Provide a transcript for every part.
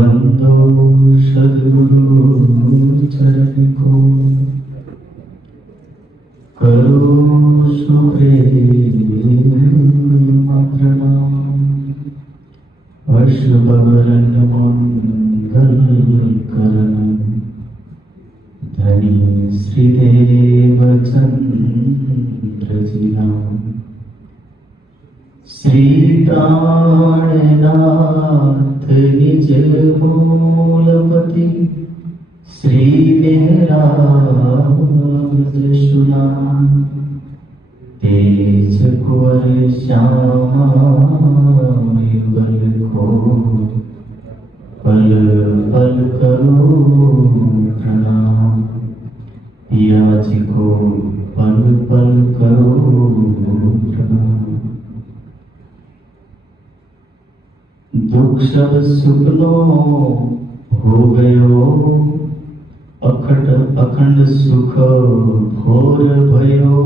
वंदो सद्गुरु चरण को, करो सुप्रेम प्रणाम। अश्वभरण मंगल करण, धनी श्रीदेव चंद्र जी नाम। श्री प्राणनाथ निज मूलपति, श्री मेहराज सुना। तेज कुंवर श्यामा युगल को, पल पल करो प्रणाम। पिया जी को पल पल करो प्रणाम। दुख सब सुखनो हो गयो, अखंड सुख भोर भयो।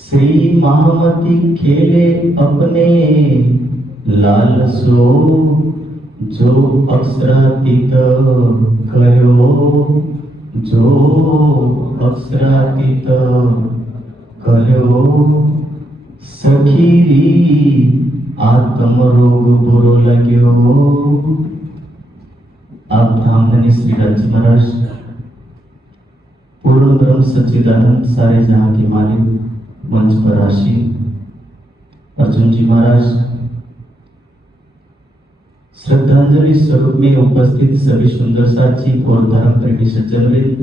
श्री महामती खेले अपने लाल सो, जो अक्षरातीत कहो, जो अक्षरातीत कहो। सखीरी आत्म रोग बुरो लग्यो। आप धामधनी श्री राज महाराज, पूर्ण ब्रह्म सच्चिदानंद सारे जहां के मालिक, मंच पर आशीन अर्जुन जी महाराज, श्रद्धांजलि स्वरूप में उपस्थित सभी सुंदर साथी और धर्म प्रेमी सज्जनवृंद,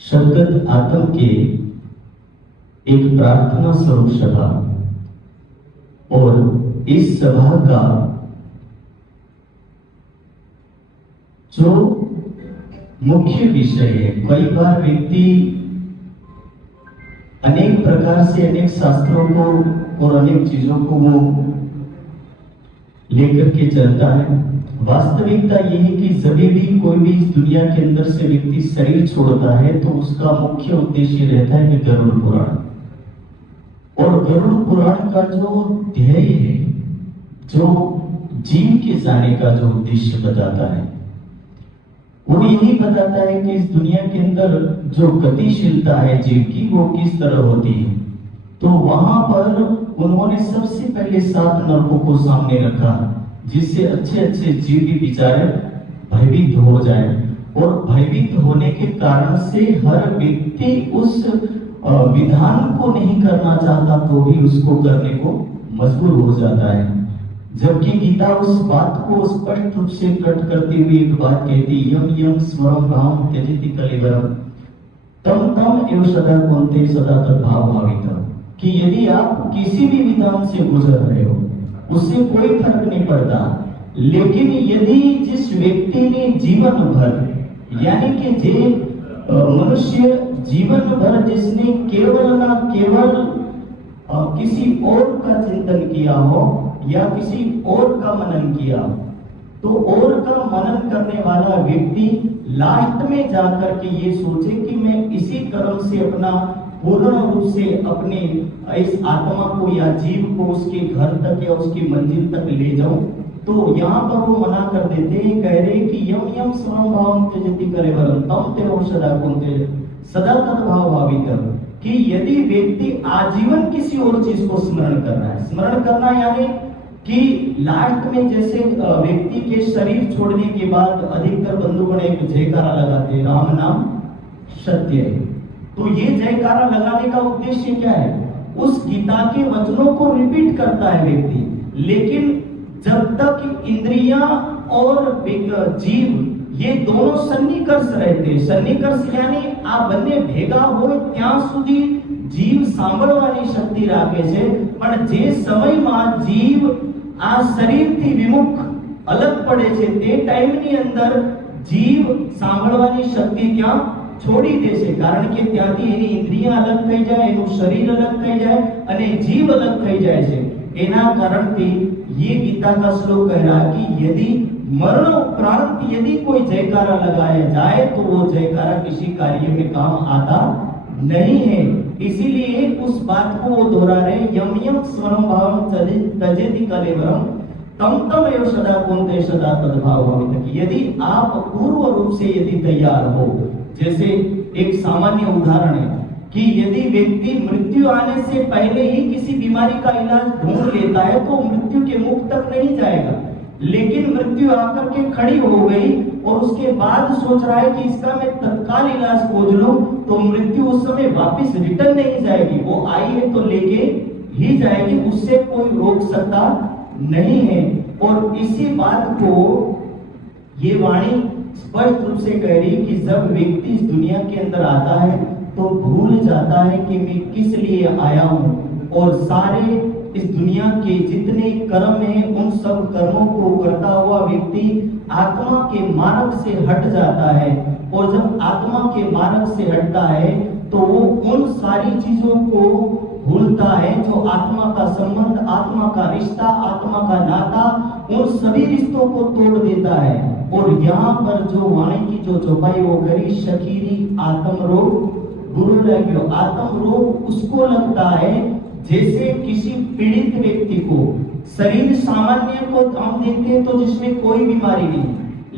शब्द आत्म के एक प्रार्थना स्वरूप सभा और इस सभा का जो मुख्य विषय है, कई बार व्यक्ति अनेक प्रकार से अनेक शास्त्रों को और अनेक चीजों को वो लेकर के चलता है। वास्तविकता ये है कि जब भी कोई भी इस दुनिया के अंदर से व्यक्ति शरीर छोड़ता है तो उसका मुख्य उद्देश्य रहता है कि गरुड़ पुराण। और गरुड़ पुराण का जो ध्येय है, जो जीव के जाने का जो उद्देश्य बताता है, वो यही बताता है कि इस दुनिया के अंदर जो गतिशीलता है जीव की, वो किस तरह होती है। तो वहां पर उन्होंने सबसे पहले 7 नरकों को सामने रखा, जिससे अच्छे अच्छे जीव भी बेचारे भयभीत हो जाए। और भयभीत होने के कारण से हर व्यक्ति उस विधान को नहीं करना चाहता तो भी उसको करने को मजबूर हो जाता है। जबकि गीता उस बात को स्पष्ट रूप से कट करती हुई एक बात कहती, यम यम स्वरम भाव त्यजति कलेवरम तम तम एव सदा कुंते सदा तद्भाव भावितम। कि यदि आप किसी भी विधान से गुजर रहे हो उससे कोई फर्क नहीं पड़ता, लेकिन यदि जिस व्यक्ति ने जीवन भर, यानी कि जे मनुष्य जीवन भर जिसने केवल ना केवल किसी और का चिंतन किया हो या किसी और का मनन किया, तो और का मनन करने वाला व्यक्ति लास्ट में जाकर के ये सोचे कि मैं इसी कर्म से अपना पूर्ण रूप से अपने इस आत्मा को या जीव को उसके घर तक या उसकी मंजिल तक ले जाऊं, तो यहाँ पर वो मना कर देते हैं, कह रहे कि यम यम स्वरम भावम त्यजति कलेवरम तम तेव सदा कुंते सदा तद्भाव भावितम। कि यदि व्यक्ति आजीवन किसी और चीज को स्मरण कर रहा है, स्मरण करना यानी कि लास्ट में जैसे व्यक्ति के शरीर छोड़ने के बाद अधिकतर बंधुगण एक जयकारा लगाते हैं, राम नाम सत्य है। तो ये जयकारा लगाने का उद्देश्य क्या है? उस गीता के वचनों को रिपीट करता है व्यक्ति, लेकिन जब तक इंद्रियां और जीव ये दोनों सन्निकर्ष रहते, सन्निकर्ष यानी आ बन्ने भेगा હોય ત્યાં સુધી જીવ સાંભળવાની શક્તિ રાખે છે, પણ જે સમયમાં જીવ આ શરીરથી વિમુખ અલગ પડે છે તે ટાઈમની અંદર જીવ સાંભળવાની શક્તિ ત્યાં છોડી દે છે, કારણ કે ત્યાંથી એની ઇન્દ્રિય અલગ થઈ જાય, એનું શરીર અલગ થઈ જાય અને જીવ અલગ થઈ જાય છે। એના કારણથી ये गीता का श्लोक कह रहा है कि यदि मरण उपरांत यदि कोई जयकारा लगाया जाए तो वो जयकारा किसी कार्य में काम आता नहीं है। इसीलिए उस बात को वो दोहरा रहे, यम यम स्वरम भावम त्यजति कलेवरम तम तम एव सदा कुंते सदा तद्भाव भवित। यदि आप पूर्व रूप से यदि तैयार हो, जैसे एक सामान्य उदाहरण है कि यदि व्यक्ति मृत्यु आने से पहले ही किसी बीमारी का इलाज ढूंढ लेता है तो मृत्यु के मुख तक नहीं जाएगा, लेकिन मृत्यु आकर के खड़ी हो गई और उसके बाद सोच रहा है कि इसका मैं तत्काल इलाज खोज लूं, तो मृत्यु उस समय वापस रिटर्न नहीं जाएगी, वो आई है तो लेके ही जाएगी, उससे कोई रोक सकता नहीं है। और इसी बात को ये वाणी स्पष्ट रूप से कह रही कि जब व्यक्ति इस दुनिया के अंदर आता है तो भूल जाता है कि मैं किस लिए आया हूं, और सारे इस दुनिया के जितने कर्म हैं उन सब कर्मों को करता हुआ व्यक्ति आत्मा के मार्ग से हट जाता है। और जब आत्मा के मार्ग से हटता है तो वो उन सारी चीजों को भूलता है जो आत्मा का संबंध, आत्मा का रिश्ता, आत्मा का नाता, उन सभी रिश्तों को तोड़ देता है। और यहाँ पर जो वाणी की जो चौपाई वो करी, शकीरी आत्म रोग गुरु लग्यो। आत्म रोग उसको लगता है जैसे किसी पीड़ित व्यक्ति को शरीर सामान्य को हम देखते हैं तो जिसमें कोई बीमारी नहीं,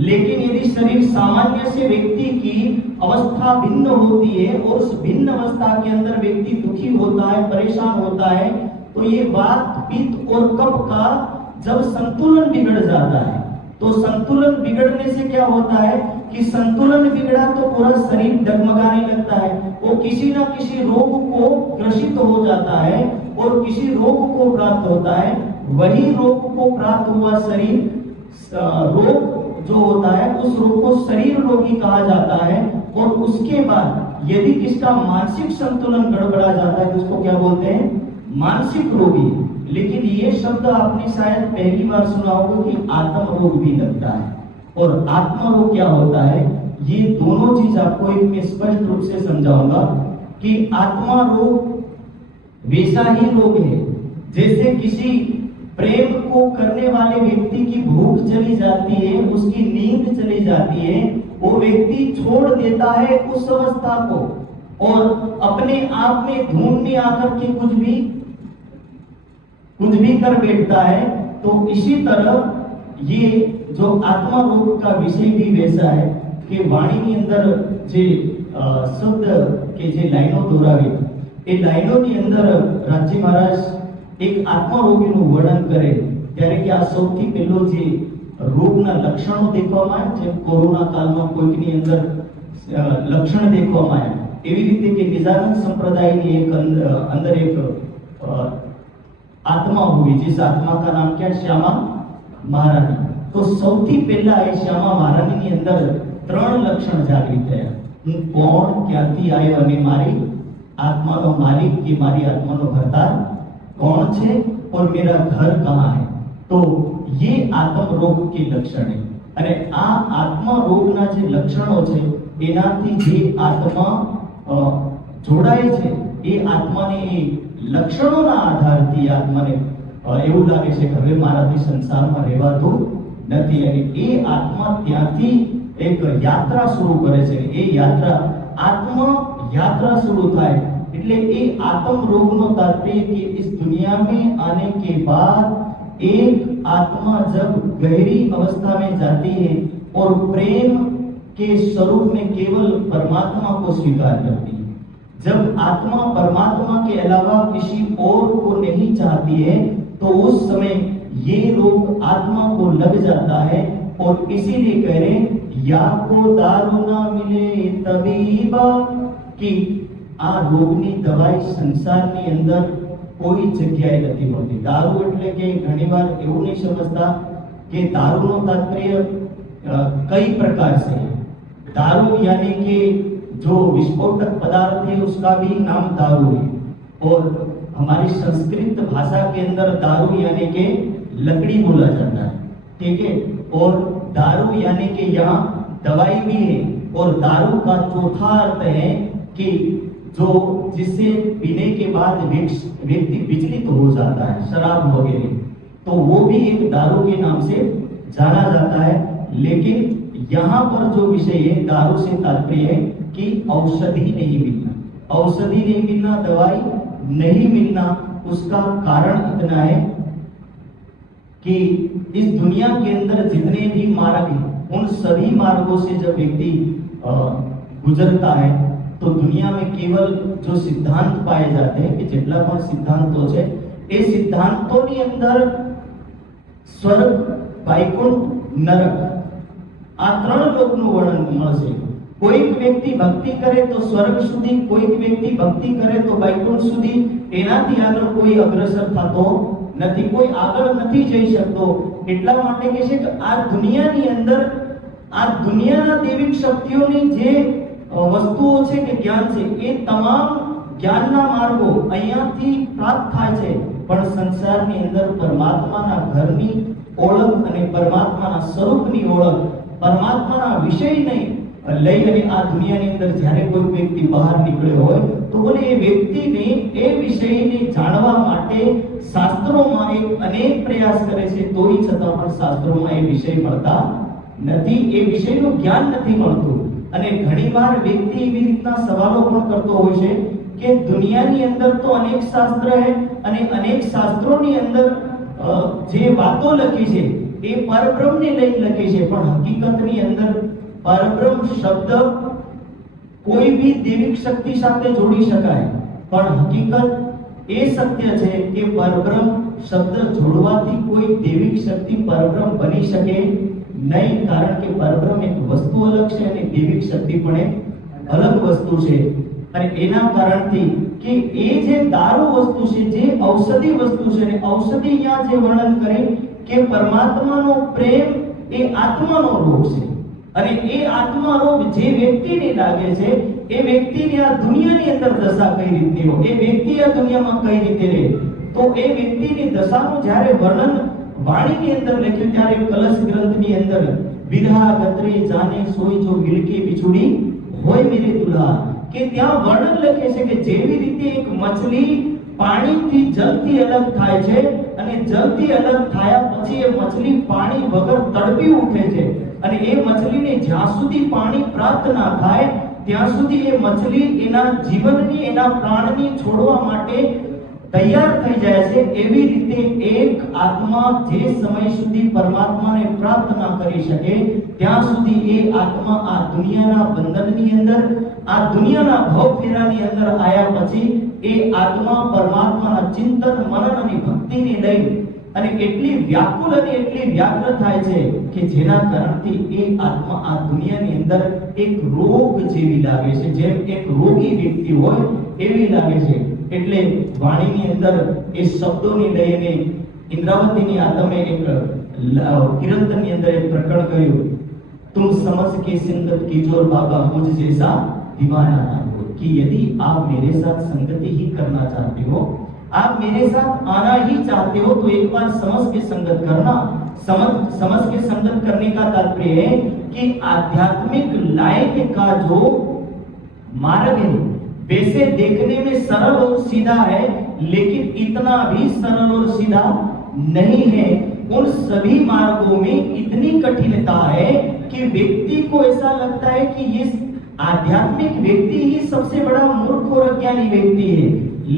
लेकिन यदि शरीर सामान्य से व्यक्ति की अवस्था भिन्न होती है और उस भिन्न अवस्था के अंदर व्यक्ति दुखी होता है, परेशान होता है, तो ये वात, पित्त और कफ का जब संतुलन बिगड़ जाता है तो संतुलन बिगड़ने से क्या होता है कि संतुलन बिगड़ा तो पूरा शरीर डगमगाने लगता है, वो किसी ना किसी रोग को ग्रसित हो जाता है और किसी रोग को प्राप्त होता है। वही रोग को प्राप्त हुआ शरीर रोग जो होता है उस रोग को शरीर रोगी कहा जाता है। और उसके बाद यदि किसका मानसिक संतुलन गड़बड़ा जाता है तो उसको क्या बोलते हैं, मानसिक रोगी। लेकिन ये शब्द आपने शायद पहली बार सुना होगा कि आत्म रोग भी लगता है। और आत्मा रोग क्या होता है, ये दोनों चीज आपको एक मैं स्पष्ट रूप से समझाऊंगा कि आत्मा रोग वैसा ही रोग है जैसे किसी प्रेम को करने वाले व्यक्ति की भूख चली जाती है, उसकी नींद चली जाती है, वो व्यक्ति छोड़ देता है उस अवस्था को और अपने आप में ढूंढने आकर के कुछ भी कर बैठता है। तो इसी तरह ये जो आत्मा रोग का विषय भी वैसा है कि वाणी ની અંદર જે શબ્દ કે જે લાઈનો દોરાવી એ લાઈનોની અંદર રાજ્ય મહારાજ એક આત્મા રોગીનું વર્ણન કરે ત્યારે કે આ સૌથી પહેલો જે રોગના લક્ષણો દેખવામાં આવે છે, કોરોના કાળમાં કોઈકની અંદર લક્ષણ દેખવામાં આવે એવી રીતે કે નિજાનંદ સંપ્રદાયની એક અંદર એક आत्मा हुई जिस आत्मा का नाम क्या, श्यामा महारानी। तो સૌથી પહેલા એ શ્યામા મહારાણીની અંદર ત્રણ લક્ષણ જાગૃત થયા, હું કોણ, ક્યાંથી આવ્યો અને મારી આત્માનો માલિક કે મારી આત્માનો ભરતાર कौन છે और मेरा घर कहाँ है। तो ये आत्म रोग के लक्षण है। અને આ આત્મા રોગના જે લક્ષણો છે એનાથી જે આત્મા જોડાય છે એ આત્માને એ લક્ષણોના આધારથી આત્માને એવું લાગે છે કે હવે મારાથી સંસારમાં રહેવાતું નથી અને એ આત્મા ત્યાંથી એક યાત્રા શરૂ કરે છે। એ યાત્રા આત્મા યાત્રા શરૂ થાય એટલે એ આત્મ રોગનો તાત્पर्य कि इस दुनिया में आने के बाद एक आत्मा जब गहरी अवस्था में जाती है और प्रेम के स्वरूप में केवल परमात्मा को स्वीकार करती है, जब आत्मा परमात्मा के अलावा किसी और को नहीं चाहती है तो उस समय ये रोग आत्मा को लग जाता है। और इसीलिए कह रहे या को दारू ना मिले तबीबा कि आ रोगनी दवाई संसारनी अंदर कोई जग्याए नहीं होती। दारू એટલે કે ઘણીવાર એવું નહીં સમજતા કે દારૂનો તાત્पर्य कई प्रकार से है। दारू यानी कि जो विस्फोटक पदार्थ है उसका भी नाम दारू है। और हमारी संस्कृत भाषा के अंदर दारू यानी कि लकड़ी बोला जाता है, ठीक है। और दारू यानी कि यहाँ दवाई भी है। और दारू का चौथा अर्थ है कि जो जिससे पीने के बाद व्यक्ति विचलित हो जाता है, शराब वगैरह, तो वो भी एक दारू के नाम से जाना जाता है। लेकिन यहाँ पर जो विषय है दारू से तात्पर्य है कि औषधि नहीं मिलना, औषधि नहीं मिलना, दवाई नहीं मिलना। उसका कारण इतना है कि इस दुनिया के अंदर जितने भी मार्ग हैं उन सभी मार्गों से जब व्यक्ति गुजरता है तो दुनिया में केवल जो सिद्धांत पाए जाते हैं कि જેટલા પણ સિદ્ધાંતો છે એ સિદ્ધાંતોની અંદર સ્વર્ગ, વૈકુંઠ, નરક આ ત્રણ લોકનું વર્ણન મળશે. કોઈક વ્યક્તિ ભક્તિ કરે તો સ્વર્ગ સુધી, કોઈક વ્યક્તિ ભક્તિ કરે તો વૈકુંઠ સુધી, એનાથી આગળ કોઈ અગ્રસર થતો નથી, કોઈ આગળ નથી જઈ શકતો. એટલા માટે કહે છે કે આ દુનિયાની અંદર આ દુનિયાના દૈવિક શક્તિઓની જે વસ્તુઓ છે કે જ્ઞાન છે એ તમામ જ્ઞાનના માર્ગો અહીંયાથી પ્રાપ્ત થાય છે. પણ સંસારની અંદર પરમાત્માના ઘરની ઓળખ અને પરમાત્માના સ્વરૂપની ઓળખ, પરમાત્માના વિષયને લઈ અને આ દુનિયાની અંદર જ્યારે કોઈ વ્યક્તિ બહાર નીકળ્યો હોય તો બોલે એ વ્યક્તિને એ વિષયને જાણવા માટે શાસ્ત્રોમાં એક અનેક પ્રયાસ કરે છે, તોય છતાં પણ શાસ્ત્રોમાં એ વિષય મળતા નથી, એ વિષયનું જ્ઞાન નથી મળતું. અને ઘણીવાર વ્યક્તિ એવી રીતના સવાલો પણ કરતો હોય છે કે દુનિયાની અંદર તો અનેક શાસ્ત્ર છે અને અનેક શાસ્ત્રોની અંદર જે વાતો લખી છે એ પરબ્રહ્મને લઈને લખી છે, પણ હકીકતની અંદર પરબ્રહ્મ શબ્દ કોઈ भी દૈવિક શક્તિ સાથે જોડી શકાય. પણ હકીકત એ સત્ય છે કે પરબ્રહ્મ શબ્દ જોડવાથી કોઈ દૈવિક શક્તિ પરબ્રહ્મ બની શકે નહીં, કારણ કે પરબ્રહ્મ એક વસ્તુ અલગ છે અને દૈવિક શક્તિ પણ એક અલગ વસ્તુ છે. અને એના કારણથી કે એ જે દારૂ વસ્તુ છે, જે ઔષધિ વસ્તુ છે, અને ઔષધિ અહીંયા જે વર્ણન કરે કે પરમાત્માનો પ્રેમ એ આત્માનો રોગ છે અને એ આત્મા રોગ જે વ્યક્તિને લાગે છે એ વ્યક્તિની આ દુનિયાની અંદર દશા કઈ રીતની હોય, એ વ્યક્તિ આ દુનિયામાં કઈ રીતે રહે, તો એ વ્યક્તિની દશાનું જ્યારે વર્ણન વાણીની અંદર લખ્યું ત્યારે કલશ ગ્રંથની અંદર વિરહા ગત્રે જાને સોઈ જો મિલકે બિછુડી હોય મેરે દુલ્હા, કે ત્યાં વર્ણન લખે છે કે જેવી રીતે એક મછલી પાણીથી જલથી अलग થાય છે અને જલથી अलग થયા પછી એ મછલી પાણી વગર તડપી ઉઠે છે અને એ મછલીને જ્યાં સુધી પાણી પ્રાપ્ત ના થાય ત્યાં સુધી એ મછલી એના જીવનની, એના પ્રાણની છોડવા માટે તૈયાર થઈ જાય છે. એવી રીતે એક આત્મા જે સમય સુધી પરમાત્માને પ્રાપ્ત ના કરી શકે ત્યાં સુધી એ આત્મા આ દુનિયાના બંધનની અંદર, આ દુનિયાના ભવફેરાની અંદર આયા પછી એ આત્મા પરમાત્માના ચિંતન, મનન અને ભક્તિને લઈ અને એટલી વ્યાકુલ અને એટલી વ્યાગ્ર થાય છે કે જેના કારણથી એ આત્મા આ દુનિયાની અંદર એક રોગ જેવી લાગે છે, જેમ એક રોગી વ્યક્તિ હોય એવી લાગે છે. એટલે વાણીની અંદર એ શબ્દોની લઈને ઇન્દ્રાવતીની આત્મે એક કિરંતનની અંદર એક પ્રકરણ કર્યું, तुम समझ के संगत कीजो और बाबा मुझ जैसा दीवाना ना हो, कि यदि आप मेरे साथ संगति ही करना चाहते हो, आप मेरे साथ आना ही चाहते हो तो एक बार समझ के संगत करना. समझ के संगत करने का तात्पर्य है कि आध्यात्मिक लाइफ का जो मार्ग है वैसे देखने में सरल और सीधा है, लेकिन इतना भी सरल और सीधा नहीं है. उन सभी मार्गों में इतनी कठिनता है कि व्यक्ति को ऐसा लगता है कि ये आध्यात्मिक व्यक्ति ही सबसे बड़ा मूर्ख और अज्ञानी व्यक्ति है,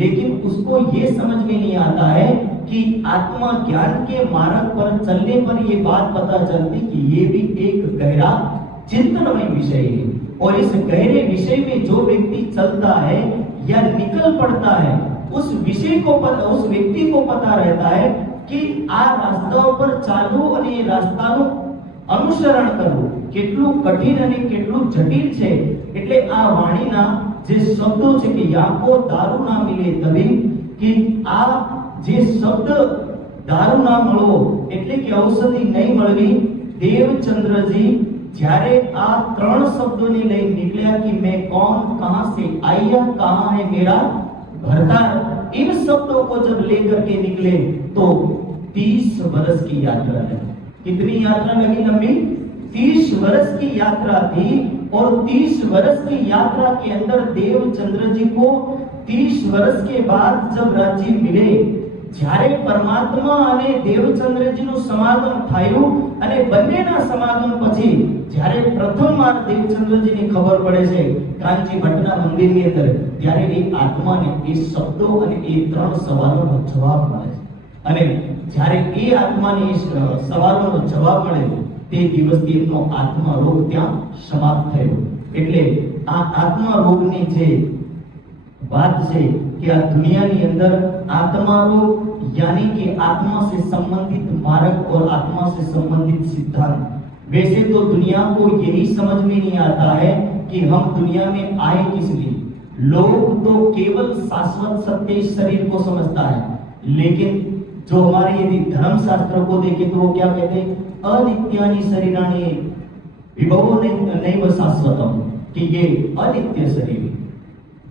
लेकिन उसको ये समझ में नहीं आता है कि आत्मा ज्ञान के मार्ग पर चलने पर ये बात पता चलती कि ये भी एक गहरा चिंतनमय विषय है. और इस गहरे विषय में जो व्यक्ति चलता है या निकल पड़ता है उस विषय को उस व्यक्ति को पता रहता है कि आ रास्ताओं पर चालू અને એ રાસ્તાનું અનુસરણ કરવું કેટલું કઠિન અને કેટલું જટિલ છે. એટલે આ વાણીના જે શબ્દો છે કે યાકો દારૂ ના મિલે તબી, કે આ જે શબ્દ દારૂ ના મળવો એટલે કે ઔષધિ નહીં મળવી. દેવચંદ્રજી જ્યારે આ ત્રણ શબ્દોને લઈને નીકળ્યા कि मैं कौन, कहां से आया, कहां है मेरा भरतार, इन शब्दों को जब लेकर के निकले तो 30 वर्ष की यात्रा है. कितनी यात्रा लगी लंबी? 30 वर्ष की यात्रा थी. और 30 वर्ष की यात्रा के अंदर देवचंद्र जी को 30 वर्ष के बाद जब राज्य मिले, જ્યારે પરમાત્મા અને દેવચંદ્રજીનું સમાગમ થયું અને બંનેના સમાગમ પછી જ્યારે પ્રથમવાર દેવચંદ્રજીને ખબર પડે છે કાંચી ભટ્ટના મંદિરની અંદર, ત્યારે એ આત્માને એ શબ્દો અને એ ત્રણ સવાલોનો જવાબ મળે છે. અને જ્યારે એ આત્માને એ સવાલોનો જવાબ મળ્યો તે દિવસથી એમનો આત્મા રોગ ત્યાં સમાપ્ત થયો. એટલે આ આત્મા રોગની જે बात से कि दुनिया के अंदर आत्मा रोग यानी कि आत्मा से संबंधित मार्ग और आत्मा से संबंधित सिद्धांत. वैसे तो दुनिया को यही समझ में नहीं आता है कि हम दुनिया में आए किस लिए. लोग तो केवल शाश्वत सत्य शरीर को समझता है, लेकिन जो हमारे यदि धर्म शास्त्र को देखें तो वो क्या कहते हैं, अनित्यानि शरीराणि विभवो नैव शाश्वतम, कि ये अनित्य शरीर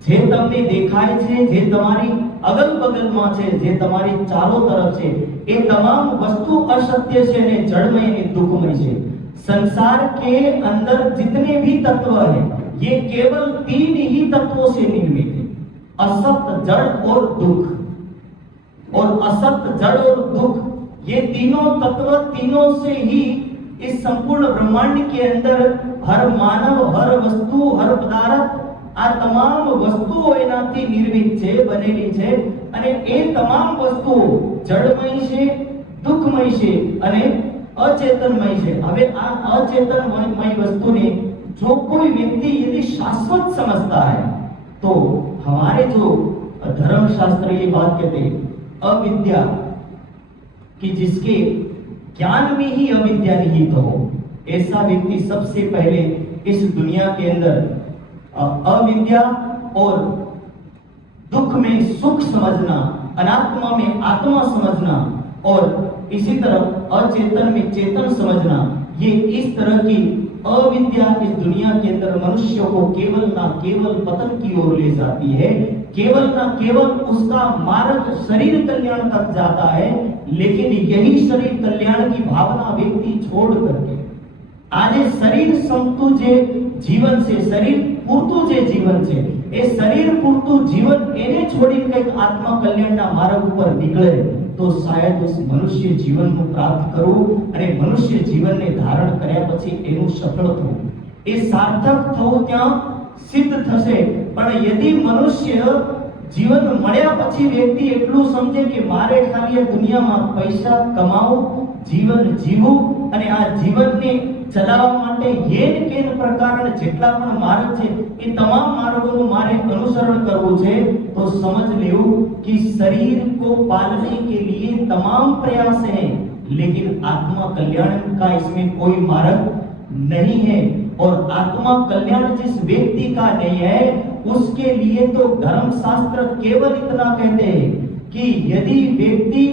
જે તમને દેખાય છે, જે તમારી અગલ બગલમાં છે, જે તમારી ચારો તરફ છે, એ તમામ વસ્તુ અસત્ય છે અને જડમય અને દુઃખમય છે. संसार के अंदर जितने भी तत्व हैं ये केवल 3 ही तत्वों से निर्मित है, असत, जड़ और दुख. और असत, जड़ और दुख ये तीनों तत्व, तीनों से ही इस संपूर्ण ब्रह्मांड के अंदर हर मानव, हर वस्तु, हर पदार्थ, આ તમામ વસ્તુઓ એનાથી નિર્મિત છે, બનેલી છે. અને એ તમામ વસ્તુઓ જડમય છે, દુઃખમય છે અને અચેતનમય છે. હવે આ અચેતનમય વસ્તુને જો કોઈ વ્યક્તિ यदि शाश्वत समझता है तो हमारे जो धर्मशास्त्र ये बात कहते हैं अविद्या, कि जिसके ज्ञान में ही अविद्या निहित हो, ऐसा व्यक्ति सबसे पहले इस दुनिया के अंदर अविद्या और दुख में सुख समझना, अनात्मा में आत्मा समझना और इसी तरह अचेतन में चेतन समझना, ये इस तरह की अविद्या इस दुनिया के अंदर मनुष्य को केवल ना केवल पतन की ओर ले जाती है, केवल ना केवल उसका मार्ग शरीर कल्याण तक जाता है. लेकिन यही शरीर कल्याण की भावना व्यक्ति छोड़ करके આજે શરીર સંતું જે જીવન છે, શરીર પૂરતું જે જીવન છે, એ શરીર પૂરતું જીવન એને છોડીને કંઈક આત્મા કલ્યાણના માર્ગ ઉપર નીકળે તો શાયદ ઉસ મનુષ્ય જીવનનું પ્રાપ્ત કરવું અને મનુષ્ય જીવનને ધારણ કર્યા પછી એનું સફળ થવું, એ સાર્થક થવું ત્યાં સિદ્ધ થશે. પણ यदि મનુષ્ય જીવન મળ્યા પછી વ્યક્તિ એટલું સમજે કે મારે ખાલી આ દુનિયામાં પૈસા કમાવું, જીવન જીવવું અને આ જીવનને ચલાવવા માટે યેન કેન પ્રકારના જેટલા પણ માર્ગ છે એ તમામ માર્ગોનું મારે અનુસરણ કરવું છે, તો સમજ લેવું कि शरीर को पालने के लिए तमाम प्रयास हैं, लेकिन आत्मा कल्याण का इसमें कोई मार्ग नहीं है. और आत्मा कल्याण जिस व्यक्ति का नहीं है उसके लिए तो धर्मशास्त्र केवल इतना कहते हैं कि यदि व्यक्ति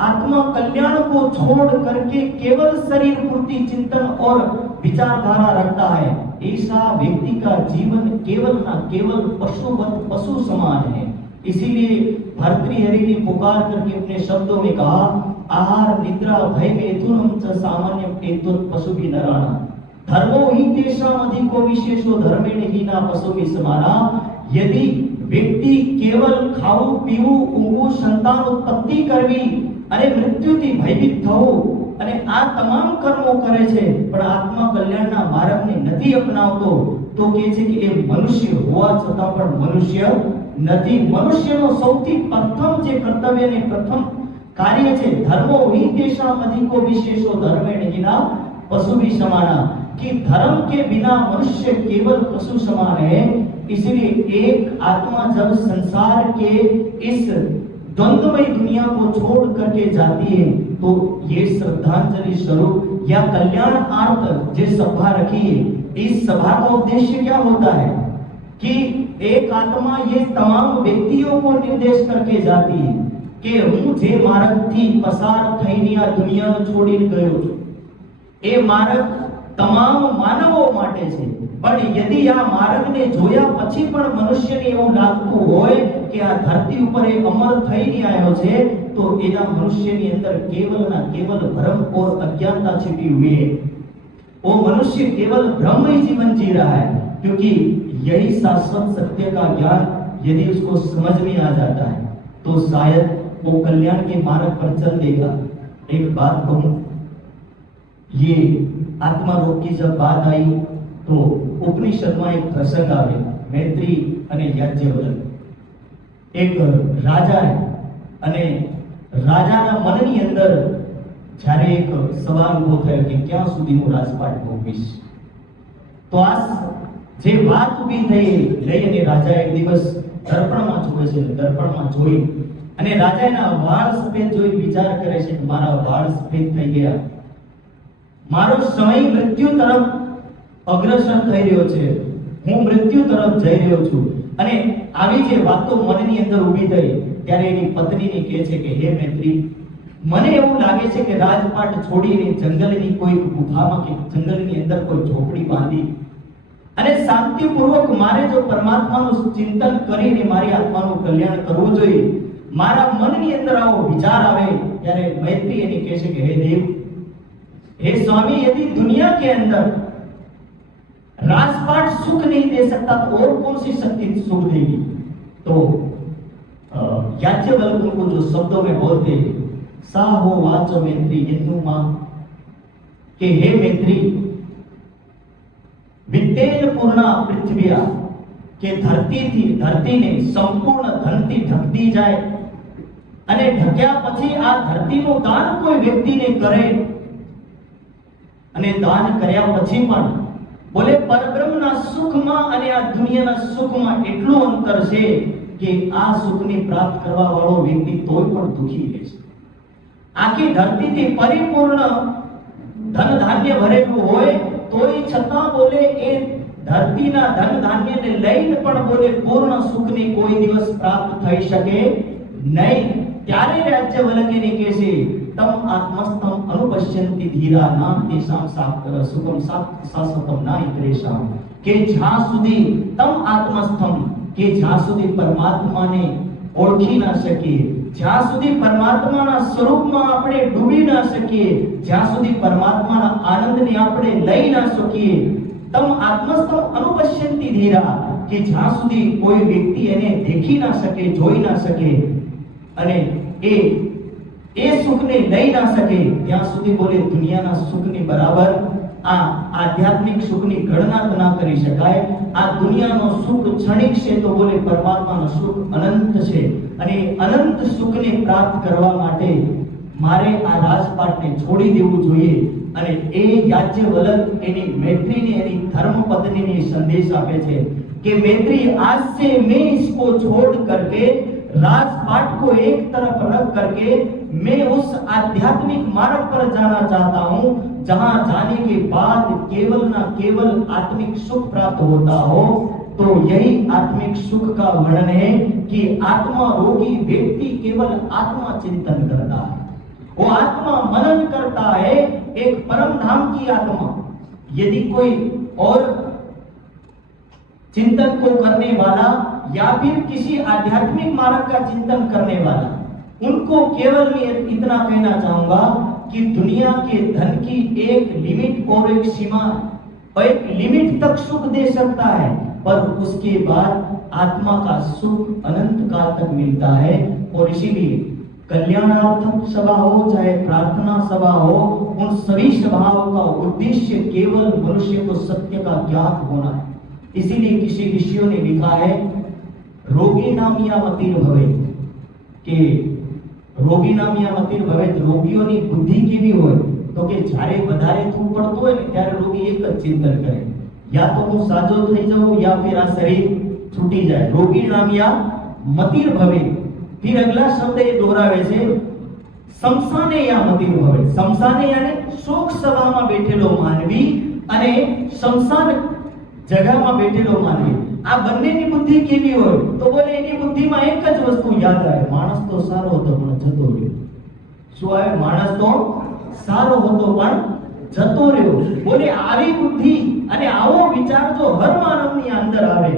आत्मा कल्याण को छोड़ करके केवल शरीर पूर्ति चिंतन और विचारधारा रखता है, ऐसा व्यक्ति का जीवन केवल ना केवल पशुवत, पशु समान है. इसीलिए भर्तृहरि ने पुकार करके अपने शब्दों में कहा, आहार निद्रा भय मैथुनम च सामान्यम एतत् पशुभिः नराणाम् धर्मो हि तेषाम् अधिको विशेषो धर्मेण हीना पशुभिः समाना. यदि व्यक्ति केवल खाऊ पीવું, ઊંઘવું, સંતાન ઉત્પત્તિ કરવી અને મૃત્યુથી ભયભીત થવું અને આ તમામ કર્મો કરે છે પણ આત્મા કલ્યાણના માર્ગને નથી અપનાવતો તો કહે છે કે એ મનુષ્ય હોવા છતાં પણ મનુષ્ય નથી. મનુષ્યનો સૌથી પ્રથમ જે કર્તવ્ય અને પ્રથમ કાર્ય છે ધર્મો हि तेषाम् अधिको विशेषो धर्मेण हीना पशुभिः समाना, कि धर्म के बिना मनुष्य केवल पशु समान है. इसलिए एक आत्मा जब संसार के इस द्वंद्वमय दुनिया को छोड़ करके जाती है तो ये श्रद्धांजलि स्वरूप या कल्याणार्थ जो सभा रखी है, इस सभा का उद्देश्य क्या होता है कि एक आत्मा ये तमाम व्यक्तियों को निर्देश करके जाती है कि હું જે માર્ગથી પસાર થઈને આ દુનિયા છોડીને ગયો છું એ માર્ગ તમામ માનવો માટે છે. પણ यदि આ માર્ગને જોયા પછી પણ મનુષ્યને એવું લાગતું હોય કે આ ધરતી ઉપર એક અમર થઈને આવ્યો છે તો એના મનુષ્યની અંદર કેવલ ના કેવલ ભ્રમ और अज्ञानता छिपी हुई है. वो मनुष्य केवल भ्रममय जीवन जी रहा है, क्योंकि यही शाश्वत सत्य का ज्ञान यदि उसको समझ में आ जाता है तो शायद वो कल्याण के मार्ग पर चल देगा. एक बात कहूं, ये आत्मा रोग की जब बात आई तो उपनिषदમાં એક પ્રસંગ આવે, મૈત્રી અને યાજ્ઞવલ્ક. એક રાજા અને રાજાના મનની અંદર જ્યારે એક સવાલ ઉભો થયો કે ક્યાં સુધી હું રાજપાટ ભોગવીશ, તો આ જે વાત ઊભી થઈ લઈ અને રાજા એક દિવસ દર્પણમાં જોવે છે. દર્પણમાં જોઈ અને રાજા એના વાળ સફેદ જોઈ વિચાર કરે છે કે મારા વાળ સફેદ થઈ ગયા, મારો સમય મૃત્યુ તરફ અગ્રસર થઈ રહ્યો છે, હું મૃત્યુ તરફ જઈ રહ્યો છું. અને આવી જે વાતો મનની અંદર ઊભી થઈ ત્યારે એની પત્નીને કહે છે કે હે મૈત્રી, મને એવું લાગે છે કે રાજપાટ છોડીને જંગલની કોઈ ગુફામાં કે જંગલની અંદર કોઈ ઝોપડી બાંધી અને શાંતિપૂર્વક મારે જો પરમાત્માનું ચિંતન કરીને મારી આત્માનું કલ્યાણ કરવું જોઈએ, મારા મનની અંદર આવો વિચાર આવે ત્યારે મૈત્રી એની કહે છે કે હે દેવ, हे स्वामी, यदि दुनिया के अंदर राजपाट सुख नहीं दे सकता तो और कौन सी शक्ति सुख देगी? तो याज्ञवल्क्य उनको जो शब्दों में बोलते सा हो वाचो मैत्री यन्नु मां के हे मैत्री, वित्तेन पूर्णा पृथ्व्या के धरती ने संपूर्ण धनથી ઢંકી જાય અને ઢક્યા પછી આ ધરતીનું દાન કોઈ વ્યક્તિને કરે અને દાન કર્યા પછી પણ બોલે પરબ્રહ્મના સુખમાં અને આ દુનિયાના સુખમાં એટલું અંતર છે કે આ સુખને પ્રાપ્ત કરવા વાળો વ્યક્તિ તોય પણ દુખી રહે છે. આખી ધરતીથી પરિપૂર્ણ ધન ધાન્ય ભરેલું હોય તોય છતાં બોલે એ ધરતીના ધન ધાન્યને લઈને પણ બોલે પૂર્ણ સુખને કોઈ દિવસ પ્રાપ્ત થઈ શકે નહીં. ત્યારે રાજ્યવલ્ક્યને કહે છે તમ આત્મસ્થમ અનુપશ્યંતિ ધીરા નામ તેષામ સુખમ શાશ્વતમ નાહિત્રેષામ, કે જ્યાં સુધી તમ આત્મસ્થમ, કે જ્યાં સુધી પરમાત્માને ઓળખી ના શકીએ, જ્યાં સુધી પરમાત્માના સ્વરૂપમાં આપણે ડૂબી ના શકીએ, જ્યાં સુધી પરમાત્માના આનંદને આપણે લઈ ના શકીએ, તમ આત્મસ્થમ અનુપશ્યંતિ ધીરા, કે જ્યાં સુધી કોઈ વ્યક્તિ એને દેખી ના શકે, જોઈ ના શકે અને એ સુખને લઈ ના શકે ત્યાં સુધી બોલે દુનિયાના સુખની બરાબર આ આધ્યાત્મિક સુખની ગણના ના કરી શકાય. આ દુનિયાનો સુખ ક્ષણિક છે તો બોલે પરમાત્માનો સુખ અનંત છે અને અનંત સુખને પ્રાપ્ત કરવા માટે મારે આ રાજપાટને છોડી દેવું જોઈએ. અને એ યાજ્ઞવલ્ક્ય એની મૈત્રીને એની ધર્મપત્નીને સંદેશ આપે છે कि मैत्री आज से मैं इसको छोड़ करके राजपाट को एक तरफ रख करके मैं उस आध्यात्मिक मार्ग पर जाना चाहता हूं जहां जाने के बाद केवल ना केवल आत्मिक सुख प्राप्त होता हो. तो यही आत्मिक सुख का वर्णन है कि आत्मा रोगी व्यक्ति केवल आत्मा चिंतन करता है, वो आत्मा मनन करता है एक परम धाम की आत्मा. यदि कोई और चिंतन को करने वाला या फिर किसी आध्यात्मिक मार्ग का चिंतन करने वाला, उनको केवल मैं इतना कहना चाहूंगा कि दुनिया के धन की एक लिमिट और एक सीमा और एक लिमिट तक सुख दे सकता है, पर उसके बाद आत्मा का सुख अनंत काल तक मिलता है. और इसीलिए कल्याणार्थक सभा हो चाहे प्रार्थना सभा हो, उन सभी सभाओं का उद्देश्य केवल मनुष्य को सत्य का ज्ञात होना है. इसीलिए किसी ऋषियों ने लिखा है रोगी नाम या मतिर भवे, के रोगी नाम या मतिर भवे, रोगीओनी बुद्धि केवी होय तो के જ્યારે વધારે થૂ પડતો હોય ને ત્યારે રોગી એક જ ચિંતન કરે, या तो હું સાજો થઈ જાઉં या फिर આ શરીર છૂટી જાય. રોગી નામ या મतिर ભવે. फिर अगला शब्द ये दोहरावे છે સમસાને या મतिर ભવે. સમસાને यानी શોક સભામાં બેઠેલો માનવી અને શમશાન જગામાં બેઠેલો માનવી, આ બંનેની બુદ્ધિ કેવી હોય તો બોલે એની બુદ્ધિમાં એક જ વસ્તુ યાદ આવે, માણસ તો સારો હતો પણ જતો રહ્યો. શું આવે? માણસ તો સારો હતો પણ જતો રહ્યો. બોલે આવી બુદ્ધિ અને આવો વિચાર જો હર માનવની અંદર આવે,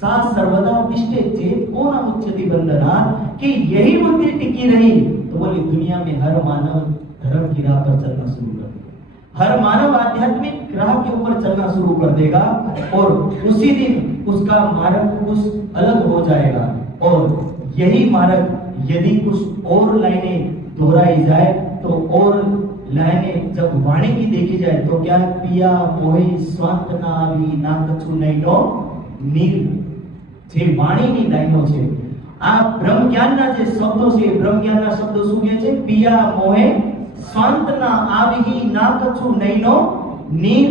सा सर्वदा तिष्ठे चेत कोना मुच्यति बंधना, कि यही बुद्धि टिकी रही तो बोले दुनिया में हर मानव धर्म की राह पर चलना शुरू कर देगा, हर मानव आध्यात्मिक राह के ऊपर चलना शुरू कर देगा और उसी दिन उसका मार्ग कुछ अलग हो जाएगा. और यही मार्ग यदि कुछ और लाइनें दोहराई जाए तो और लाइनें जब वाणी की देखी जाए तो क्या पिया मोहि स्वांत ना आवी ना कछु नहीं नो नीर, જે વાણીની લાઈનો છે આ બ્રહ્મ જ્ઞાનના જે શબ્દો છે, બ્રહ્મ જ્ઞાનના શબ્દો શું કહે છે? પિયા મોહે સ્વાંતના આવી ના કछु નૈનો નીર,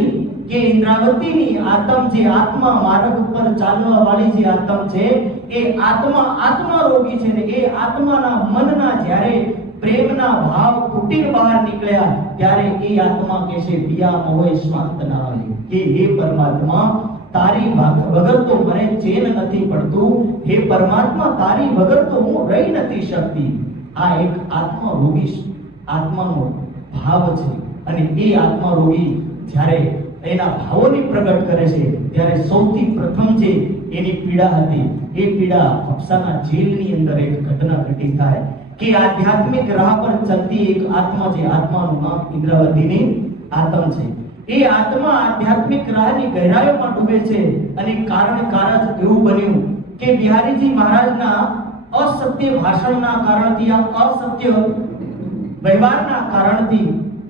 કે ઇન્દ્રાવતીની આત્મ જે આત્મા માર્ગ ઉપર ચાલવા વાળી જે આત્મ છે એ આત્મા રોગી છે ને એ આત્માના મનના જ્યારે પ્રેમના ભાવ ફૂટીને બહાર નીકળ્યા ત્યારે એ આત્મા કહે છે પિયા મોહે સ્વાંતના આવી, કે હે પરમાત્મા તારી વગર તો મને ચેન નથી પડતું, હે પરમાત્મા તારી વગર તો હું રહી નથી શકતી. આ એક આત્મા રોગી આત્માનો ભાવ છે અને એ આત્મા રોગી જ્યારે એના ભાવોની પ્રગટ કરે છે ત્યારે સૌથી પ્રથમ જે એની પીડા હતી એ પીડા અપ્સરાના જેલની અંદર એક ઘટના ઘટી થાય કે આધ્યાત્મિક રાહ પર ચાલતી એક આત્મા છે, આત્માનું નામ ઇન્દ્રાવતીની આત્મ છે. એ આત્મા આધ્યાત્મિક રાહની ગહેરાઈઓમાં ડૂબે છે અને કારજ એવું બન્યું કે બિહારીજી મહારાજના અસત્ય ભાષણના કારણથી, આ અસત્ય વ્યવહારના કારણથી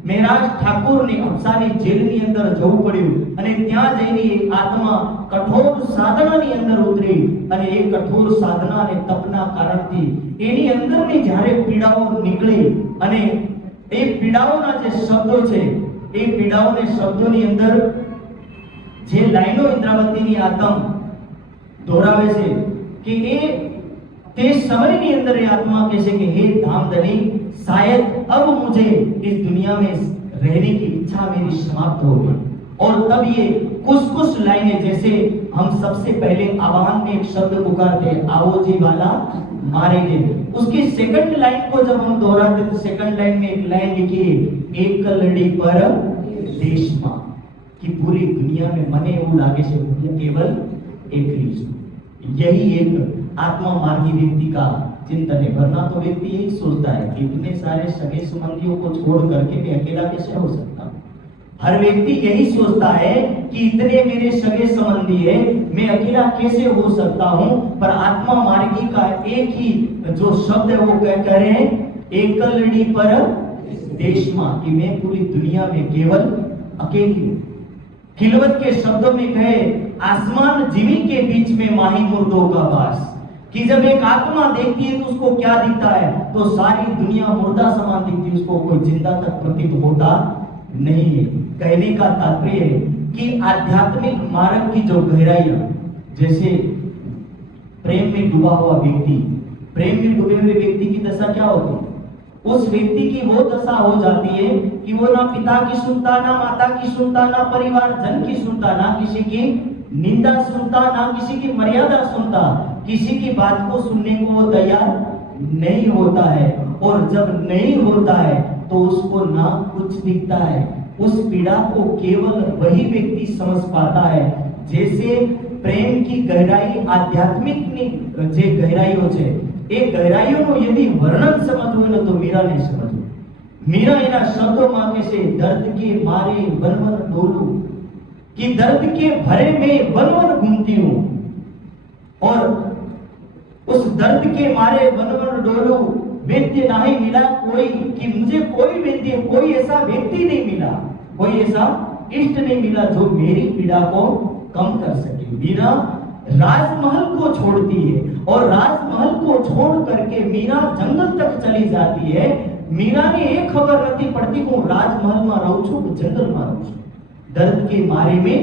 મહેરાજ ઠાકોરને અપ્સરાની જેલની અંદર જવું પડ્યું અને ત્યાં જઈને આત્મા કઠોર સાધનાની અંદર ઉતરી અને એ કઠોર સાધના અને તપના કારણથી એની અંદરની જ્યારે પીડાઓ નીકળી અને એ પીડાઓના જે શબ્દો છે એ પીડાઓને શબ્દોની અંદર જે લાઈનો ઇન્દ્રાવતીની આત્મ દોરાવે છે કે એ તે સમયની અંદર ये आत्मा कैसे कि हे धामधनी शायद अब मुझे इस दुनिया में रहने की इच्छा मेरी समाप्त हो गई. और तब ये कुछ लाइनें जैसे हम सबसे पहले आवाहन में एक शब्द पुकारते आओ जी वाला मारेंगे, उसकी सेकंड लाइन को जब हम दोहराते तो सेकंड लाइन में एक लाइन लिखी एक लड़ी पर देश मां, कि पूरी दुनिया में मने वो लागे से केवल एक ही. यही एक आत्मा मार्गी व्यक्ति का चिंतन है. वरना तो व्यक्ति यही सोचता है कि इतने सारे सगे संबंधियों को छोड़ करके मैं अकेला कैसे हो सकता हूँ. हर व्यक्ति यही सोचता है कि इतने मेरे सगे संबंधी है, मैं अकेला कैसे हो सकता हूँ. पर आत्मा मार्गी का एक ही जो शब्द है वो कह रहे हैं एकलड़ी पर देश मां, कि मैं पूरी दुनिया में केवल अकेली हूँ. खिलवत के शब्दों में कहे आसमान जिमी के बीच में माही मुर्दों का वास, कि जब एक आत्मा देखती है तो उसको क्या दिखता है? तो सारी दुनिया मुर्दा समान दिखती है, उसको कोई जिंदा तक प्रतीत होता नहीं है. कहने का तात्पर्य है कि आध्यात्मिक मार्ग की जो गहराइयां, जैसे प्रेम में डूबा हुआ व्यक्ति, प्रेम में डूबे हुए व्यक्ति की दशा क्या होती है? उस व्यक्ति की वो दशा हो जाती है कि वो ना पिता की सुनता, ना माता की सुनता, ना परिवार जन की सुनता, ना किसी की निंदा सुनता, ना किसी की मर्यादा सुनता, किसी की बात को सुनने को वो तैयार नहीं होता है. और जब नहीं होता है तो उसको ना कुछ दिखता है. उस पीड़ा को केवल वही व्यक्ति समझ पाता है. जैसे प्रेम की गहराई आध्यात्मिक જે ગહેરાઈઓ છે એ ગહેરાઈઓનું यदि વર્ણન સમજવું હોય તો મીરાને સમજવું. मीरा એના શબ્દોમાં કહે છે દર્દ के मारे वनवन डोलूं, कि दर्द के भरे में वनवन घूमती हूँ और उस दर्द के मारे वनवन डोलूं. वेद्य नहीं मिला कोई, कि मुझे कोई वेद्य, कोई ऐसा व्यक्ति नहीं मिला, कोई ऐसा इष्ट नहीं मिला जो मेरी पीड़ा को कम कर सके. मीरा राजमहल को छोड़ती है और राजमहल को छोड़ करके मीरा जंगल तक चली जाती है. मीरा ने एक खबर नहीं पड़ती कि હું રાજમહલમાં રહું છું કે જંગલમાં રહું છું. दर्द के मारे में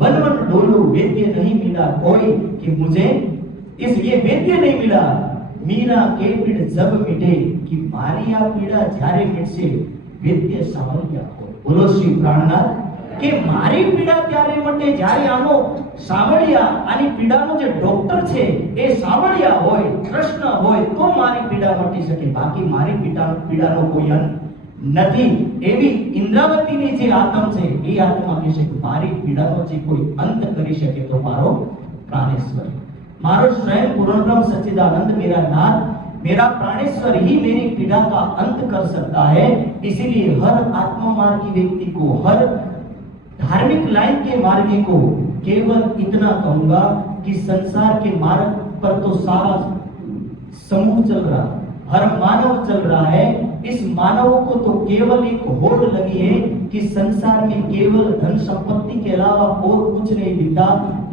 वन वन डोलूं, वेद्य नहीं मिला कोई, कि मुझे इसलिए वेद्य नहीं मिला. मीरा के पीड़ जब मिटे, कि मारी आ पीड़ा જ્યારે मिटશે वेद्य સાવલિયા हो. બોલો શ્રી પ્રાણનાથ, કે મારી પીડા ત્યારે મટે જ્યારે આનો સાવલિયા, આની પીડાનો જે ડોક્ટર છે એ સાવલિયા હોય, કૃષ્ણ હોય તો મારી પીડા મટી શકે. બાકી મારી પીડાનો કોઈ અંત નથી. એવી ઇન્દ્રાવતીની જે આત્મ છે એ આત્મા કહે છે કે મારી પીડાનો જે કોઈ અંત કરી શકે તો મારો પ્રાણેશ્વર, मारो स्वयं पूर्ण ब्रह्म सच्चिदानंद मेरा नाथ, मेरा प्राणेश्वर ही मेरी पीड़ा का अंत कर सकता है. इसीलिए हर आत्मा मार्गी व्यक्ति को, हर धार्मिक लाइन के मार्गी को केवल इतना कहूंगा कि संसार के मार्ग पर तो सारा समूह चल रहा, हर मानव चल रहा है, इस मानवों को तो केवल एक होड़ लगी है कि संसार में केवल धन संपत्ति के अलावा और कुछ नहीं दिखता,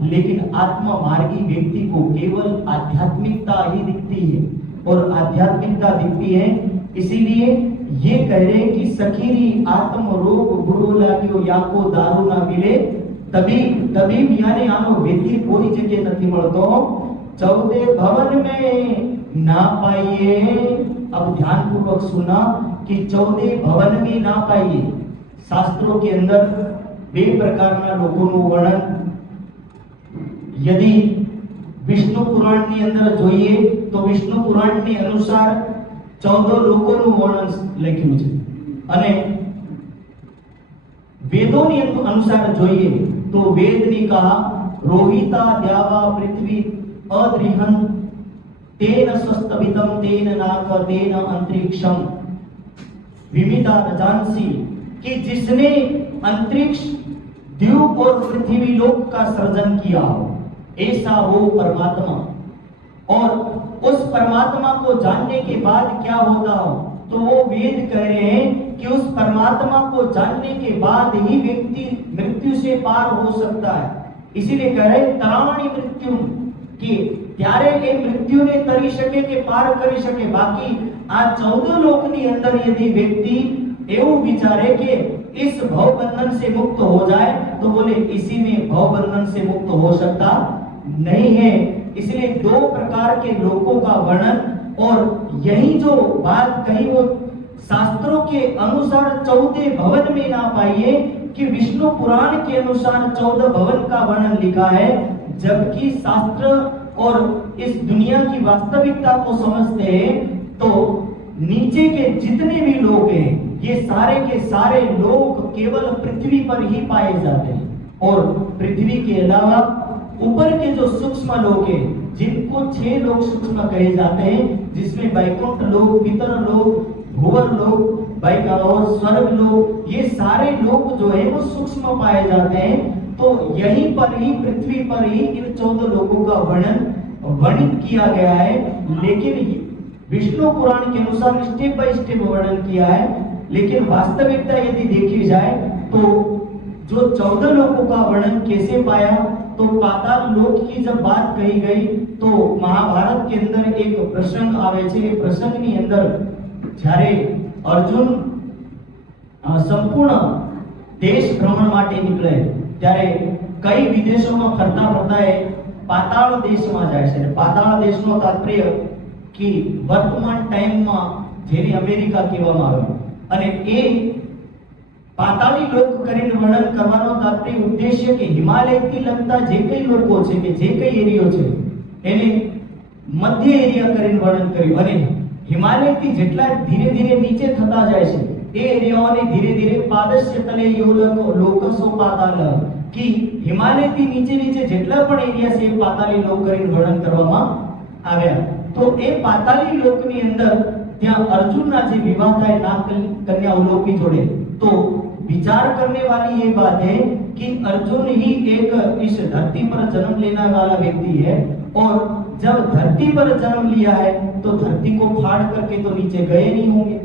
लेकिन आत्मा मार्गी व्यक्ति को केवल आध्यात्मिकता ही दिखती है और आध्यात्मिकता दिखती है। इसीलिए ये कह रहे हैं कि सखीरी आत्म रोग गुरु लाग्यो याको दारू ना मिले तभी तभी यानी आनो व्यक्ति कोई जगह नहीं મળતો 14 भवन में ना पाइए। अब ध्यान पूर्वक सुना कि 14 भवन में ना पाइए। शास्त्रों के अंदर બે પ્રકારના લોકોનું વર્ણન यदि विष्णु पुराण ની અંદર જોઈએ તો વિષ્ણુ પુરાણ ની અનુસાર 14 લોકોનું વર્ણન લખ્યું છે અને વેદોની અનુસાર જોઈએ तो वेद ने कहा रोहिता द्यावा पृथ्वी अद्रिहन तेन स्वस्तवितम तेन नाक तेन अंतरिक्षम विमिता रजांसी कि जिसने अंतरिक्ष द्वीप और पृथ्वी लोक का सृजन किया हो ऐसा वो परमात्मा। और उस परमात्मा को जानने के बाद क्या होता हो तो वो वेद कह रहे हैं कि उस परमात्मा को जानने के बाद ही व्यक्ति मृत्यु से पार हो सकता है। इसीलिए कह रहे तरावणी मृत्यु कि त्यारे એ મૃત્યુને તરી શકે કે પાર કરી શકે। બાકી આ 14 લોકની અંદર यदि व्यक्ति એવું વિચારે કે इस भव बंधन से मुक्त हो जाए तो बोले इसी में भव बंधन से मुक्त हो सकता नहीं है। इसलिए दो प्रकार के लोकों का वर्णन और यही जो बात कही वो शास्त्रों के अनुसार 14 भवन में ना पाइए कि विष्णु पुराण के अनुसार 14 भवन का वर्णन लिखा है, जबकि शास्त्र और इस दुनिया की वास्तविकता को समझते हैं तो नीचे के जितने भी लोग हैं ये सारे के सारे लोग केवल पृथ्वी पर ही पाए जाते हैं और पृथ्वी के अलावा ऊपर के जो सूक्ष्म लोग हैं जिनको 6 लोग सूक्ष्म कहे जाते हैं, जिसमें वैकुंठ लोग, पितर लोग, भुवर लोग, और स्वर्ग लोग, ये सारे लोग जो है वो सूक्ष्म पाए जाते हैं। तो यहीं पर ही पृथ्वी पर ही इन 14 लोगों का वर्णित किया गया है। लेकिन विष्णु पुराण के अनुसार स्टेप बाय स्टेप वर्णन किया है। लेकिन वास्तविकता यदि देखी जाए तो जो 14 लोगों का वर्णन कैसे पाया तो पाताल लोक की जब बात कही गई तो महाभारत के अंदर एक प्रसंग आवे छे। प्रसंगनी अंदर જ્યારે અર્જુન સંપૂર્ણ દેશ ભ્રમણ માટે નીકળે ત્યારે કઈ વિદેશોમાં ફરતા ફરતા એ પાતાળ દેશમાં જાય છે। પાતાળ દેશનો તાત્પર્ય કે વર્તમાન ટાઈમમાં જેને અમેરિકા કહેવામાં આવે અને એ પાતાળી લોક કરીને વર્ણન કરવાનો તાત્પર્ય ઉદ્દેશ્ય કે હિમાલયથી લગતા જે કઈ લોકો છે કે જે કઈ એરિયો છે એને મધ્ય એરિયા કરીને વર્ણન કર્યું અને हिमालय की જેટલા ધીરે ધીરે નીચે થતા જાય છે એ એરિયાઓને ધીરે ધીરે પાદસ્ય તલે લોકસો પાતાલ કે હિમાલય થી નીચે નીચે જેટલા પણ એરિયા છે એ પાતાળી લોક કરીને વર્ણન કરવામાં આવ્યા। તો એ પાતાળી લોકની અંદર ત્યાં અર્જુનના જે વિવાહ થાય નાગ કન્યા ઉલોકી જોડે तो विचार करने वाली ये बात है कि अर्जुन ही एक इस धरती पर जन्म लेने वाला व्यक्ति है और जब धरती पर जन्म लिया है तो धरती को फाड़ करके तो नीचे गए नहीं होंगे,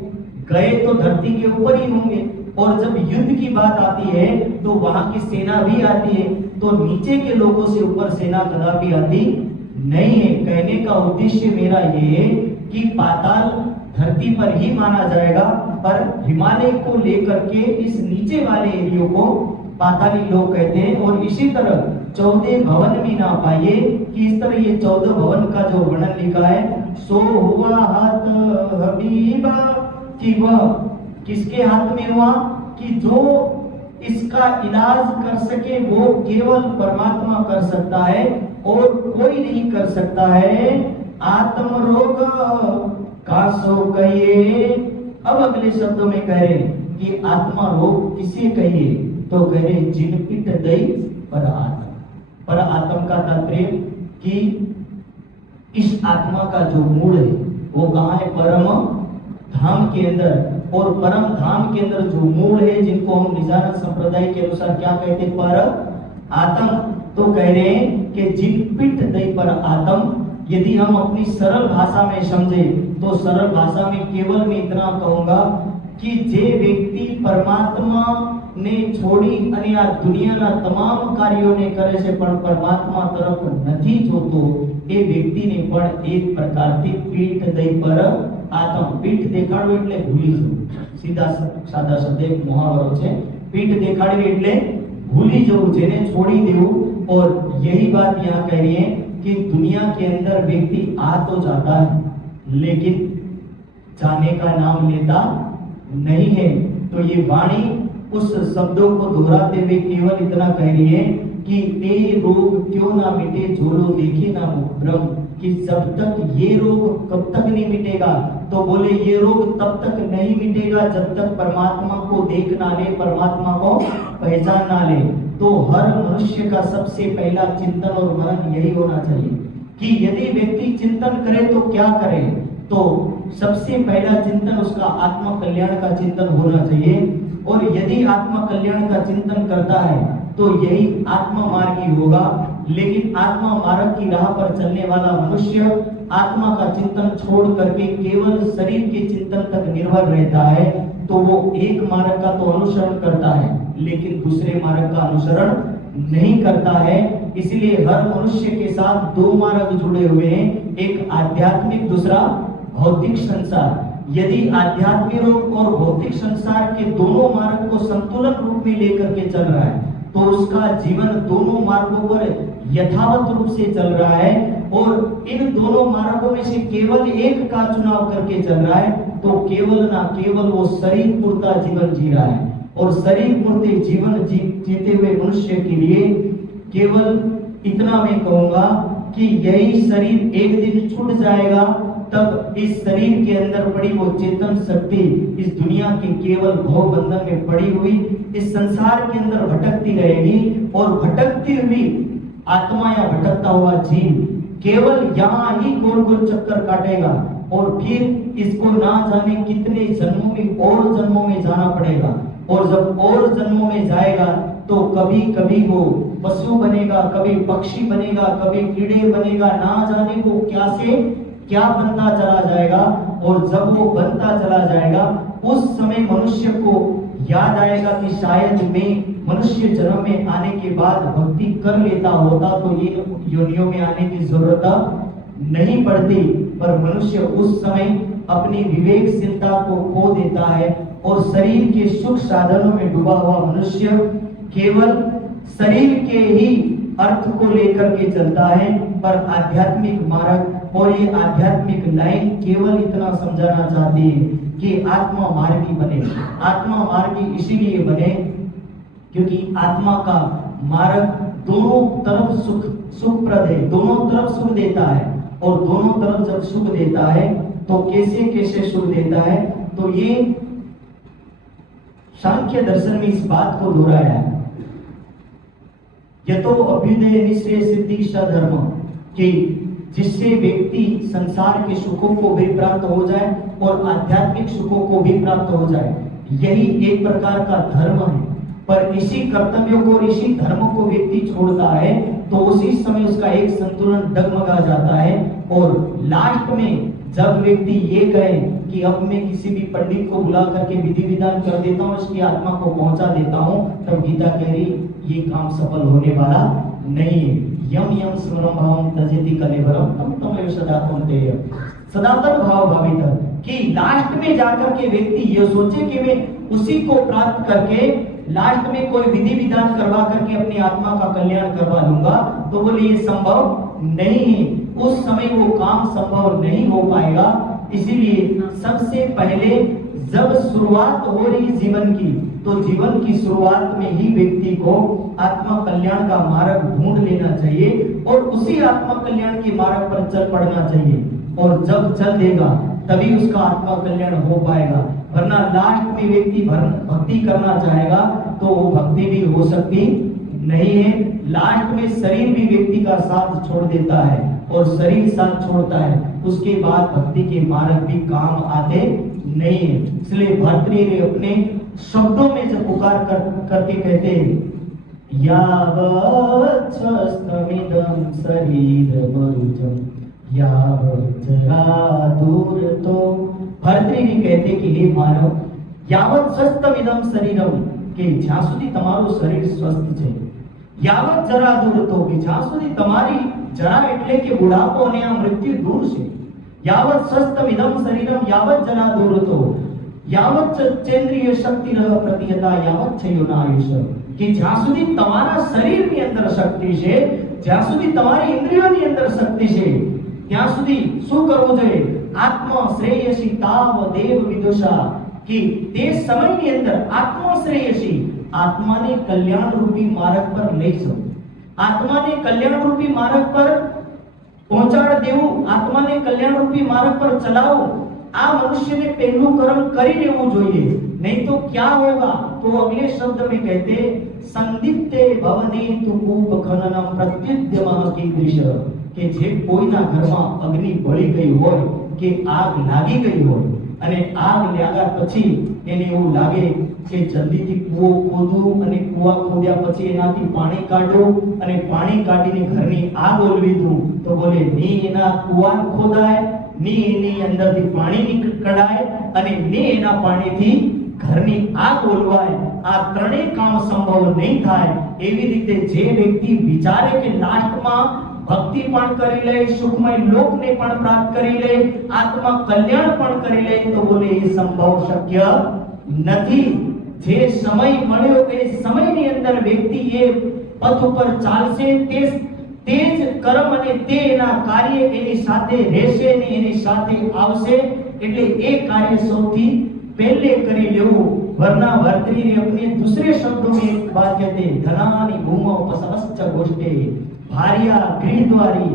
गए तो धरती के ऊपर ही होंगे। और जब युद्ध की बात आती है तो वहां की सेना भी आती है तो नीचे के लोगों से ऊपर सेना कदापि आती नहीं है। कहने का उद्देश्य मेरा ये है कि पाताल धरती पर ही माना जाएगा पर हिमालय को लेकर के इस नीचे वाले एरियो को पाताली लोग कहते हैं। और इसी तरह 14 भवन भी ना पाइए कि इस तरह ये 14 भवन का जो वर्णन लिखा है सो हुआ हाथ हबीबा कि वह किसके हाथ में हुआ कि जो इसका इलाज कर सके वो केवल परमात्मा कर सकता है और कोई नहीं कर सकता है। आत्म रोग कासो कहिए। अब अगले शब्दों में कह रहे कि आत्मा रोग किसे कहिए तो कह रहे जिन पिट दई पर आत्मा। पर आत्मा का तात्पर्य कि इस आत्मा का जो मूल है वो कहाँ है? परम धाम के अंदर। और परम धाम के अंदर जो मूल है जिनको हम निजानंद संप्रदाय के अनुसार क्या कहते हैं? पर आत्म। तो कह रहे हैं कि जिन पिट दई पर आत्म यदि हम अपनी सरल भाषा में समझे तो सरल भाषा में केवल मैं इतना कहूंगा कि जे व्यक्ति परमात्मा ने छोड़ी અને આ દુનિયાના તમામ કાર્યોને કરે છે પણ પરમાત્મા તરફ નથી જોતો એ વ્યક્તિને પણ એક પ્રકારથી પીઠ દઈ પર આત્મ પીઠ દેખાડવું એટલે ભૂલી જવું સીધા સાદા શબ્દ એક મુહાવરો છે પીઠ દેખાડવી એટલે भूली जવું જેને छोड़ी देવું और यही बात यहाँ कह रही है कि दुनिया के अंदर व्यक्ति आ तो जाता है लेकिन जाने का नाम लेता नहीं है। तो ये वाणी उस शब्दों को दोहराते हुए केवल इतना कह रही है कि ये रोग क्यों ना मिटे जो लोग देखे ना मुब्रम, कि जब तक ये रोग कब तक नहीं मिटेगा, तो बोले ये रोग तब तक नहीं मिटेगा जब तक परमात्मा को देख ना ले, परमात्मा को पहचान ना ले। तो हर मनुष्य का सबसे पहला चिंतन और मनन यही होना चाहिए कि यदि व्यक्ति चिंतन करे तो क्या करे, तो सबसे पहला चिंतन उसका आत्म कल्याण का चिंतन होना चाहिए। और यदि आत्म कल्याण का चिंतन करता है तो यही आत्म मार्गी होगा। लेकिन आत्मा मार्ग की राह पर चलने वाला मनुष्य आत्मा का चिंतन छोड़ करके केवल शरीर के चिंतन तक निर्भर रहता है, तो वो एक मार्ग का तो अनुसरण करता है लेकिन दूसरे मार्ग का अनुसरण नहीं करता है। इसलिए हर मनुष्य के साथ दो मार्ग जुड़े हुए हैं, एक आध्यात्मिक दूसरा भौतिक संसार। यदि आध्यात्मिक और भौतिक संसार के दोनों मार्ग को संतुलन रूप में लेकर के चल रहा है तो उसका जीवन दोनों मार्गों पर यथावत रूप से चल रहा है। और इन दोनों मार्गों में से केवल एक का चुनाव करके चल रहा है तो केवल ना केवल वो शरीर पुरता जीवन जी रहा है। और शरीर पुरते जीवन जीते हुए मनुष्य के लिए केवल इतना मैं कहूंगा कि यही शरीर एक दिन छूट जाएगा, तब इस शरीर के अंदर पड़ी वो चेतन शक्ति इस दुनिया के केवल भव बंधन में पड़ी हुई इस संसार के अंदर भटकती रहेगी। और भटकती हुई आत्मा या भटकता हुआ जीव केवल यहाँ ही गोल गोल चक्कर काटेगा और फिर इसको ना जाने कितने जन्मों में और जन्मों में जाना पड़ेगा। और जब और जन्मों में जाएगा तो कभी कभी वो पशु बनेगा, कभी पक्षी बनेगा, कभी कीड़े बनेगा, ना जाने वो क्या से क्या बनता चला जाएगा। और जब वो बनता चला जाएगा उस समय मनुष्य को याद आएगा कि शायद मैं मनुष्य जन्म में आने के बाद भक्ति कर लेता होता तो ये योनियों में आने की जरूरत नहीं पड़ती। पर मनुष्य उस समय अपनी विवेकशीलता को खो देता है और शरीर के सुख साधनों में डूबा हुआ मनुष्य केवल शरीर के ही अर्थ को लेकर के चलता है। पर आध्यात्मिक मार्ग और ये आध्यात्मिक लाइन केवल इतना समझाना चाहती है कि आत्मा मार्गी बने। आत्मा मार्गी इसीलिए बने क्योंकि आत्मा का मार्ग दोनों तरफ सुखप्रद है, दोनों तरफ सुख देता है। और दोनों तरफ जब सुख देता है तो कैसे कैसे सुख देता है, तो ये सांख्य दर्शन में इस बात को दोहराया है, यतो अभ्युदय निश्रेय सिद्धि सधर्म, कि जिससे व्यक्ति संसार के सुखों को भी प्राप्त हो जाए और आध्यात्मिक सुखों को भी प्राप्त हो जाए, यही एक प्रकार का धर्म है। पर इसी कर्तव्यों को, इसी धर्म को व्यक्ति छोड़ता है तो उसी समय उसका एक संतुलन डगमगा जाता है। और लास्ट में जब व्यक्ति ये कहे कि अब मैं किसी भी पंडित को बुला करके विधि विधान कर देता हूँ, इसकी आत्मा को पहुंचा देता हूँ, तब गीता कह रही ये काम सफल होने वाला नहीं है। यम यम स्मरम भावम तजेति कलेवरम तम तमेव सदात्मं तेय, सनातन भाव भावित, कि लास्ट में जाकर के व्यक्ति ये सोचे कि मैं उसी को प्राप्त करके लास्ट में कोई विधि विधान करवा करके अपनी आत्मा का कल्याण करवा लूंगा, तो बोले ये संभव नहीं है, उस समय वो काम संभव नहीं हो पाएगा। इसीलिए सबसे पहले जब शुरुआत हो रही जीवन की, तो जीवन की शुरुआत में ही व्यक्ति को आत्मा कल्याण का मार्ग ढूंढ लेना चाहिए और उसी आत्मा कल्याण के मार्ग पर चल पड़ना चाहिए। और जब चल देगा तभी उसका आत्मा कल्याण हो पाएगा, वरना लास्ट में व्यक्ति भक्ति करना चाहेगा तो वो भक्ति भी हो सकती नहीं है। लास्ट में शरीर भी व्यक्ति का साथ छोड़ देता है और शरीर साथ छोड़ता है, उसके बाद भक्ति के मार्ग भी काम आते नहीं है। इसलिए भर्तृहरि अपने शब्दों में जब पुकार करके कहते हैं यावच्छस्तमिदं शरीरमरुजं यावत जरा दूर तो भर्तृहरि कहते कि हे मानव, यावत स्वस्थमिदं शरीरम, કે જ્યાં સુધી તમારું શરીર સ્વસ્થ છે, યાવત જરા દૂર તો, કે જ્યાં સુધી તમારી જરા એટલે કે બુઢાપો અને આ મૃત્યુ દૂર છે, યાવત સ્વસ્થમિદં શરીરમ યાવત જરા દૂર તો, યાવત ચેન્દ્રિય શક્તિ પ્રતિહતા યાવત છયોનાયુષ, કે જ્યાં સુધી તમારા શરીરની અંદર શક્તિ છે, જ્યાં સુધી તમારી ઇન્દ્રિયોની અંદર શક્તિ છે, ત્યાં સુધી શું કરવું જોઈએ? આત્મા શ્રેયસી તાવ દેવ વિદુષા, कि તે સમયની અંદર આત્મશ્રેયસી, આત્માને કલ્યાણ રૂપી માર્ગ પર લઈ જાઓ, આત્માને કલ્યાણ રૂપી માર્ગ પર પહોંચાડ દેવું, આત્માને કલ્યાણ રૂપી માર્ગ પર ચલાવો, આ મનુષ્યને પહેલું કર્મ કરી લેવું જોઈએ. नहीं तो क्या होगा? तो अगले शब्द में कहते संदिग्धे भवने तु कूप खननम प्रत्युद्यमः कीदृश, કે જે કોઈના ઘરમાં અગ્નિ બળી ગઈ હોય કે આગ લાગી ગઈ હોય અને આગ લાગ્યા પછી એને એવું લાગે કે જલ્દીથી કૂવો ખોદું અને કૂવા ખોદ્યા પછી એનાથી પાણી કાઢું અને પાણી કાઢીને ઘરની આગ ઓલવી દઉં, તો બોલે ની એના કૂવા ખોદાય, ની એની અંદરથી પાણી કઢાય અને ની એના પાણીથી ઘરની આગ ઓલવાય. આ ત્રણેય કામ સંભવ નહીં થાય. એવી રીતે જે વ્યક્તિ વિચારે કે લાસ્ટમાં ભક્તિ પણ કરી લે, સુખમય લોકને પણ પ્રાપ્ત કરી લે, આત્મા કલ્યાણ પણ કરી લે, તો બોલે એ સંભવ શક્ય નથી. જે સમય મળ્યો એ સમયની અંદર વ્યક્તિ એ પથ ઉપર ચાલશે, તે જ કર્મ અને તે એના કાર્ય એની સાથે રહેશે ને એની સાથે આવશે. એટલે એ કાર્ય સૌથી पहले करी लेवो, वरना भर्तृहरि अपने दूसरे शब्दों में एक बात कहते हैं, धनानि भूमौ पसवश्च गोष्ठे भार्या गृहद्वारी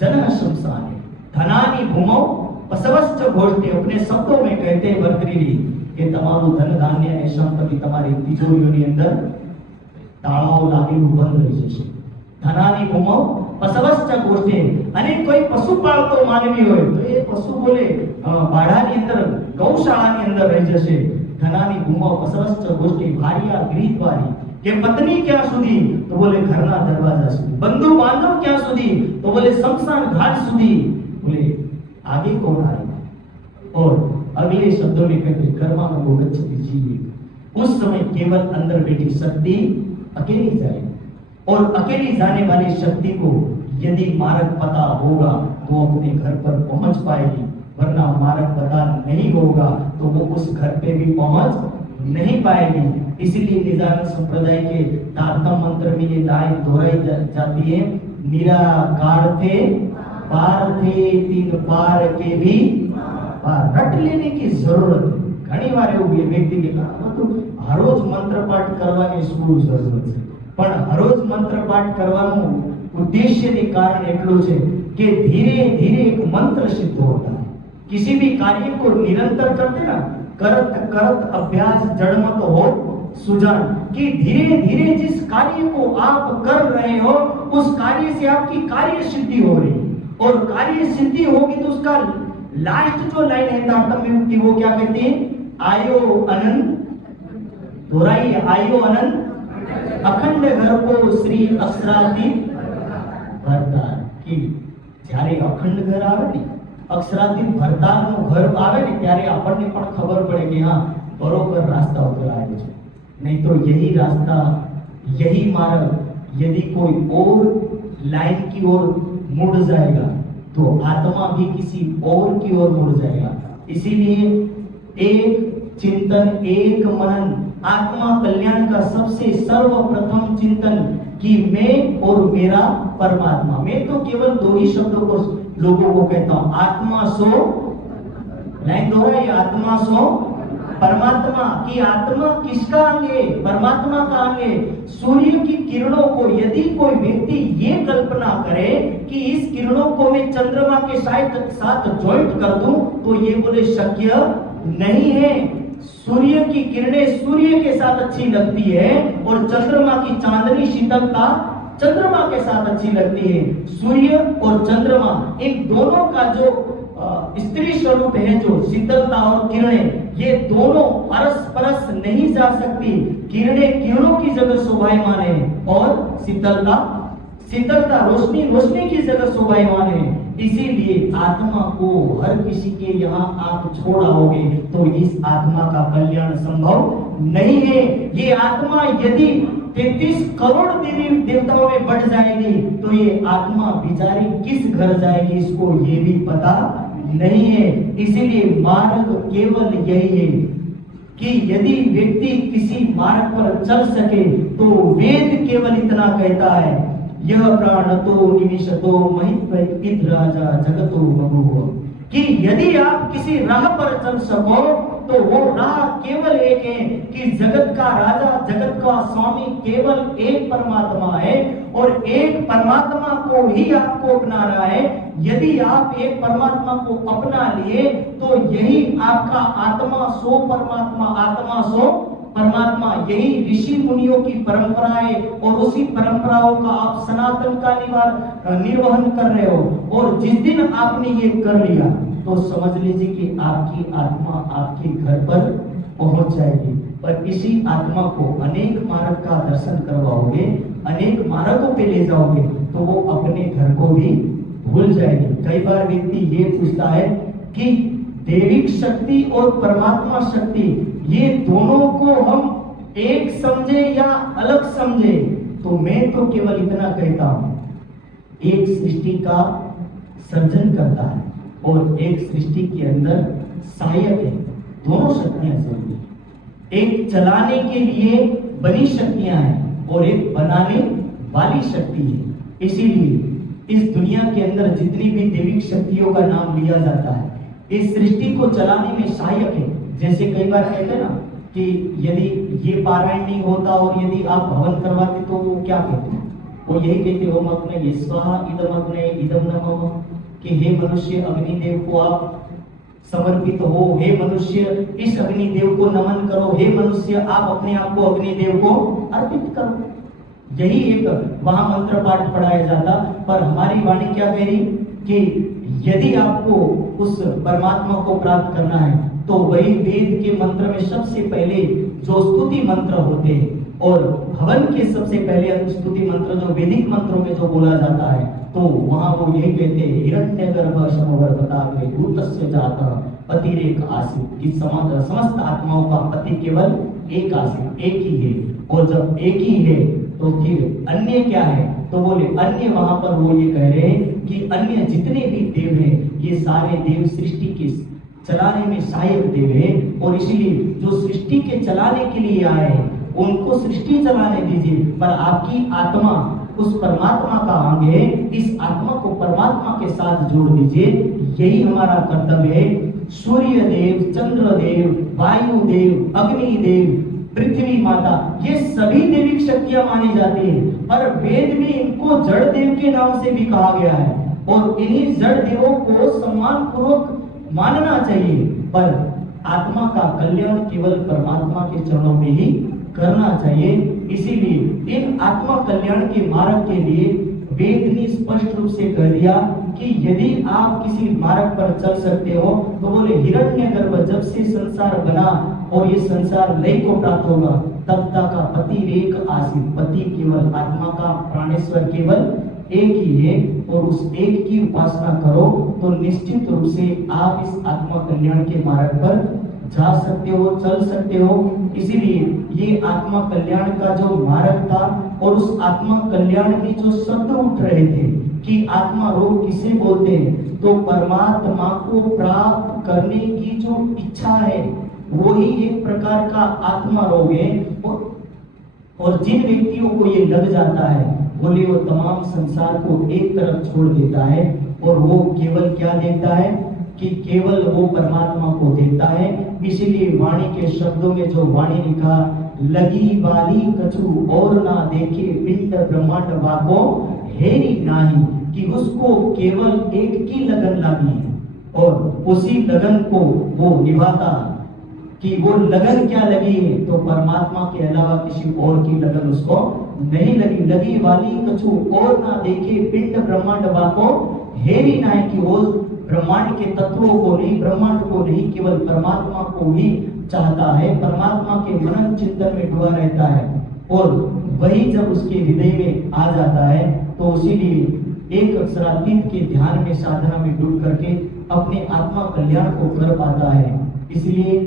जन शमशाने. धनानि भूमौ पसवश्च गोष्ठे, अपने शब्दों में कहते हैं भर्तृहरि કે તમારું ધન ધાન્ય અને સંપત્તિ તમારી તિજોરીઓની અંદર તાળાઓ લાગેલું બંધ રહી જશે. ધનાની ભૂમૌ પસવશ્ચ ગોષ્ઠે, અને કોઈ પશુ પાળતો માનવી હોય તો એ પશુ બોલે બાડાની અંદર ગૌશાળાની અંદર રહી જશે. ધનાની ભૂમૌ પસવશ્ચ ગોષ્ઠે ભાર્યા ગૃહદ્વારી, કે પત્ની ક્યાં સુધી? તો બોલે ઘરના દરવાજા સુધી. બંધુ બાંધવ ક્યાં સુધી? તો बोले शमशान घाट સુધી. बोले आगे कौन आएगा? और अगले शब्दों में कहते कर्मानुगो गच्छति जीवित, उस समय केवल अंदर बैठी शक्ति अकेली जाएगी, और अकेली जाने वाली शक्ति को यदि मार्ग पता होगा तो अपने घर पर पहुंच पाएगी, वरना मार्ग पता नहीं होगा तो वो उस घर पे भी पहुंच नहीं पाएगी. इसीलिए निजानंद संप्रदाय के तारतम मंत्र में ये लाइन दोहराई जाती है, निराकार थे पार थे तीन पार के भी पार. रट लेने की जरूरत है. घणी વાર એવું વ્યક્તિ કે હરોજ મંત્ર પાઠ કરવાની શું જરૂર છે? પણ હરોજ મંત્ર પાઠ કરવાનું ઉદ્દેશ્યની કારણ એટલું છે કે ધીરે ધીરે એક મંત્ર સિદ્ધ હોતા है. किसी भी कार्य को निरंतर करते ना, करत करत अभ्यास जड़मत हो सुजान, कि धीरे धीरे जिस कार्य को आप कर रहे हो उस कार्य से आपकी कार्य सिद्धि हो रही, और कार्य सिद्धि होगी तो उसका लास्ट जो लाइन है तारतम्य में की वो क्या कहते हैं? आयो अनंत, दोहराई आयो अनंत अखंड घर को श्री अक्षराती भरतार. कि જ્યારે અખંડ ઘર આવે ને, અક્ષરાતીત ભરતારનું ઘર આવે ને, ત્યારે આપણને પણ ખબર પડે કે હા બરોબર રાસ્તા ઉપર આવ્યો છે. नहीं तो यही रास्ता, यही मार्ग यदि कोई और लाइन की ओर मुड़ जाएगा तो आत्मा भी किसी और की ओर मुड़ जाएगा. इसीलिए एक चिंतन, एक मनन, आत्मा कल्याण का सबसे सर्वप्रथम चिंतन कि मैं और मेरा परमात्मा. मैं तो केवल दो ही शब्दों को लोगों को कहता हूं, आत्मा सो, लाइन दोहराई, आत्मा सो परमात्मा. की आत्मा किसका अंग है? परमात्मा का अंग है. सूर्य की किरणों को यदि कोई व्यक्ति ये कल्पना करे कि इस किरणों को मैं चंद्रमा के साथ ज्वाइंट कर दूं, तो ये बोले शक्य नहीं है. सूर्य की किरणें सूर्य के साथ अच्छी लगती है, और चंद्रमा की चांदनी शीतलता चंद्रमा के साथ अच्छी लगती है. सूर्य और चंद्रमा इन दोनों का जो स्त्री स्वरूप है, जो शीतलता और किरणें, ये दोनों परस्परस नहीं जा सकती. किरणें किरणों की जगह शोभायमान है, और शीतलता रोशनी की जगह शोभायमान है. इसीलिए आत्मा को हर किसी के यहाँ आप छोड़ आओगे तो इस आत्मा का कल्याण संभव नहीं है। ये आत्मा यदि 33 करोड़ देवी देवताओं में बढ़ जाएगी तो ये आत्मा बेचारी किस घर जाएगी इसको ये भी पता नहीं है। इसीलिए मार्ग केवल यही है कि यदि व्यक्ति किसी मार्ग पर चल सके तो वेद केवल इतना कहता है, यह प्राणतो निमिषतो महित राजा जगतो बभूव, कि यदि आप किसी राह पर चल सको तो वो राह केवल एक है कि जगत का राजा जगत का स्वामी केवल एक परमात्मा है और एक परमात्मा को ही आपको अपनाना है। यदि आप एक परमात्मा को अपना लिए तो यही आपका आत्मा सो परमात्मा, आत्मा सो परमात्मा, यही ऋषि मुनियों की परंपरा है और उसी परंपराओं का आप सनातन का निर्वहन कर रहे हो। और जिस दिन आपने ये कर लिया तो समझ लीजिए कि आपकी आत्मा आपके घर पर पहुंच जाएगी। पर इसी आत्मा को अनेक मार्ग का दर्शन करवाओगे, अनेक मार्गों पे ले जाओगे तो वो अपने घर को भी भूल जाएगी। कई बार व्यक्ति ये पूछता है कि दैविक शक्ति और परमात्मा शक्ति ये दोनों को हम एक समझे या अलग समझे, तो मैं तो केवल इतना कहता हूं, एक सृष्टि का सर्जन करता है और एक सृष्टि के अंदर सहायक है। दोनों शक्तियां जरूरी है। एक चलाने के लिए बनी शक्तियां हैं और एक बनाने वाली शक्ति है। इसीलिए इस दुनिया के अंदर जितनी भी दैविक शक्तियों का नाम लिया जाता है इस सृष्टि को चलाने में सहायक है। जैसे कई बार कहते हैं ना कि यदि ये पारायण नहीं होता और यदि आप हवन करवाते तो वो क्या कहते हैं, वो यही कहते हो अग्ने स्वाहा इदम अग्ने इदम नमः, कि हे मनुष्य अग्निदेव को आप समर्पित हो, हे मनुष्य इस अग्निदेव को नमन करो, हे मनुष्य आप अपने आप को अग्निदेव को अर्पित करो। यही एक वहां मंत्र पाठ पढ़ाया जाता। पर हमारी वाणी क्या कह रही कि यदि आपको उस परमात्मा को प्राप्त करना है तो वही वेद के मंत्र में सबसे पहले जो स्तुति मंत्र होते हैं और हवन के सबसे पहले स्तुति मंत्र जो वैदिक मंत्रों में जो बोला जाता है तो वहां वो यही कहते हैं, हिरण्यगर्भ समगर्भताग्रे भूतस्य जातः पतिरेक आसीत्, कि समस्त आत्माओं का पति केवल एक आसीत्, एक ही है। और जब एक ही है तो फिर अन्य क्या है, तो बोले अन्य वहां पर वो ये कह रहे हैं कि अन्य जितने भी देव हैं ये सारे देव सृष्टि के चलाने में सहायक देव हैं। और इसीलिए जो सृष्टि के चलाने के लिए आए हैं उनको सृष्टि चलाने दीजिए, पर आपकी आत्मा उस परमात्मा का अंग है, इस आत्मा को परमात्मा के साथ जोड़ दीजिए। यही हमारा कर्तव्य है। सूर्य देव, चंद्र देव, वायु देव, अग्नि देव, पृथ्वी माता, ये सभी दैविक शक्तियां मानी जाती हैं। पर वेद में इनको जड़ देव के नाम से भी कहा गया है और इन्हीं जड़ देवों को सम्मान पूर्वक मानना चाहिए। पर आत्मा का कल्याण केवल परमात्मा के चरणों में ही करना चाहिए। इसीलिए इन आत्मा कल्याण के मार्ग के लिए वेद ने स्पष्ट रूप से कह दिया कि यदि आप किसी मार्ग पर चल सकते हो तो बोले हिरण्यगर्भ जब से संसार बना और ये संसार लय को प्राप्त होगा तब तक का पति एक आसीत्, पति केवल आत्मा का प्राणेश्वर केवल एक ही है और उस एक की उपासना करो तो निश्चित रूप से आप इस आत्मा कल्याण के मार्ग पर जा सकते हो, चल सकते हो। इसीलिए ये आत्मा कल्याण का जो मार्ग था और उस आत्मा कल्याण के जो शब्द उठ रहे थे कि आत्मा रोग किसे बोलते हैं, तो परमात्मा को प्राप्त करने की जो इच्छा है वो ही एक प्रकार का आत्मा रोग है। और जिन व्यक्तियों को ये लग जाता है बोले वो तमाम संसार को एक तरफ छोड़ देता है और वो केवल क्या देखता है कि केवल वो परमात्मा को देखता है। इसीलिए वाणी के शब्दों में जो वाणी लिखा, लगी वाली कछु और ना देखे पिंड ब्रह्मांड वाको हेरी नाही, कि उसको केवल एक की लगन लगी है और उसी लगन को वो निभाता। कि वो लगन क्या लगी है, तो परमात्मा के अलावा किसी और की लगन उसको नहीं लगी। लगी वाली कछु और ना देखे पिंड ब्रह्मांड वाको हेरी नाही, कि वो ब्रह्मांड के तत्वों को नहीं, ब्रह्मांड को नहीं, केवल परमात्मा को ही चाहता है, परमात्मा के मनन चिंतन में डूबा रहता है। और वही जब उसके हृदय में आ जाता है तो इसीलिए एक अक्षरातीत के ध्यान में, साधना में डूब करके अपने आत्मा कल्याण को कर पाता है। इसलिए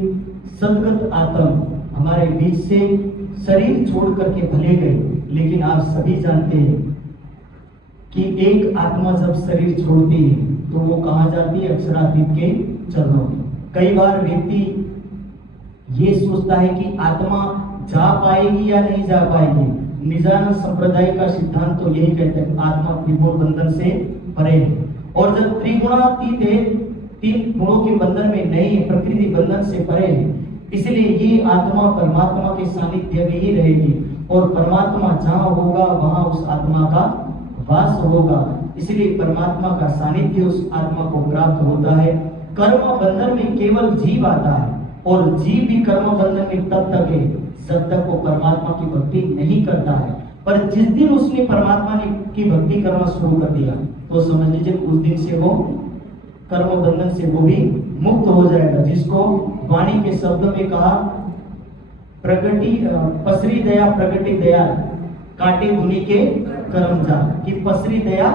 सदगत आत्म हमारे बीच से शरीर छोड़ करके भले गए, लेकिन आप सभी जानते हैं कि एक आत्मा जब शरीर छोड़ती है तो वो कहाँ जाती है? अक्षरातीत के चरणों में। कई बार व्यक्ति ये सोचता है कि आत्मा जा पाएगी या नहीं जा पाएगी। निजानंद संप्रदाय का सिद्धांत तो यही कहते हैं, आत्मा त्रिगुण बंधन से परे है, और जब त्रिगुणातीत है, तीन गुणों के बंधन में नहीं है, प्रकृति बंधन से परे है, इसलिए ये आत्मा परमात्मा के सानिध्य में ही रहेगी, और परमात्मा जहाँ होगा वहां उस आत्मा का वास होगा। इसलिए परमात्मा का सानिध्य उस आत्मा को प्राप्त होता है। कर्म बंधन में केवल जीव आता है, और जीव भी कर्म बंधन में तब तक है जब तक वो परमात्मा की भक्ति नहीं करता है। पर जिस दिन उसने परमात्मा की भक्ति करना शुरू कर दिया तो समझ लीजिए उस दिन से वो कर्म बंधन से वो भी मुक्त हो जाएगा। जिसको वाणी के शब्दों में कहा, प्रगति पसरी दया प्रगति दया, काटे दुनी के कर्म जा, कि पसरी दया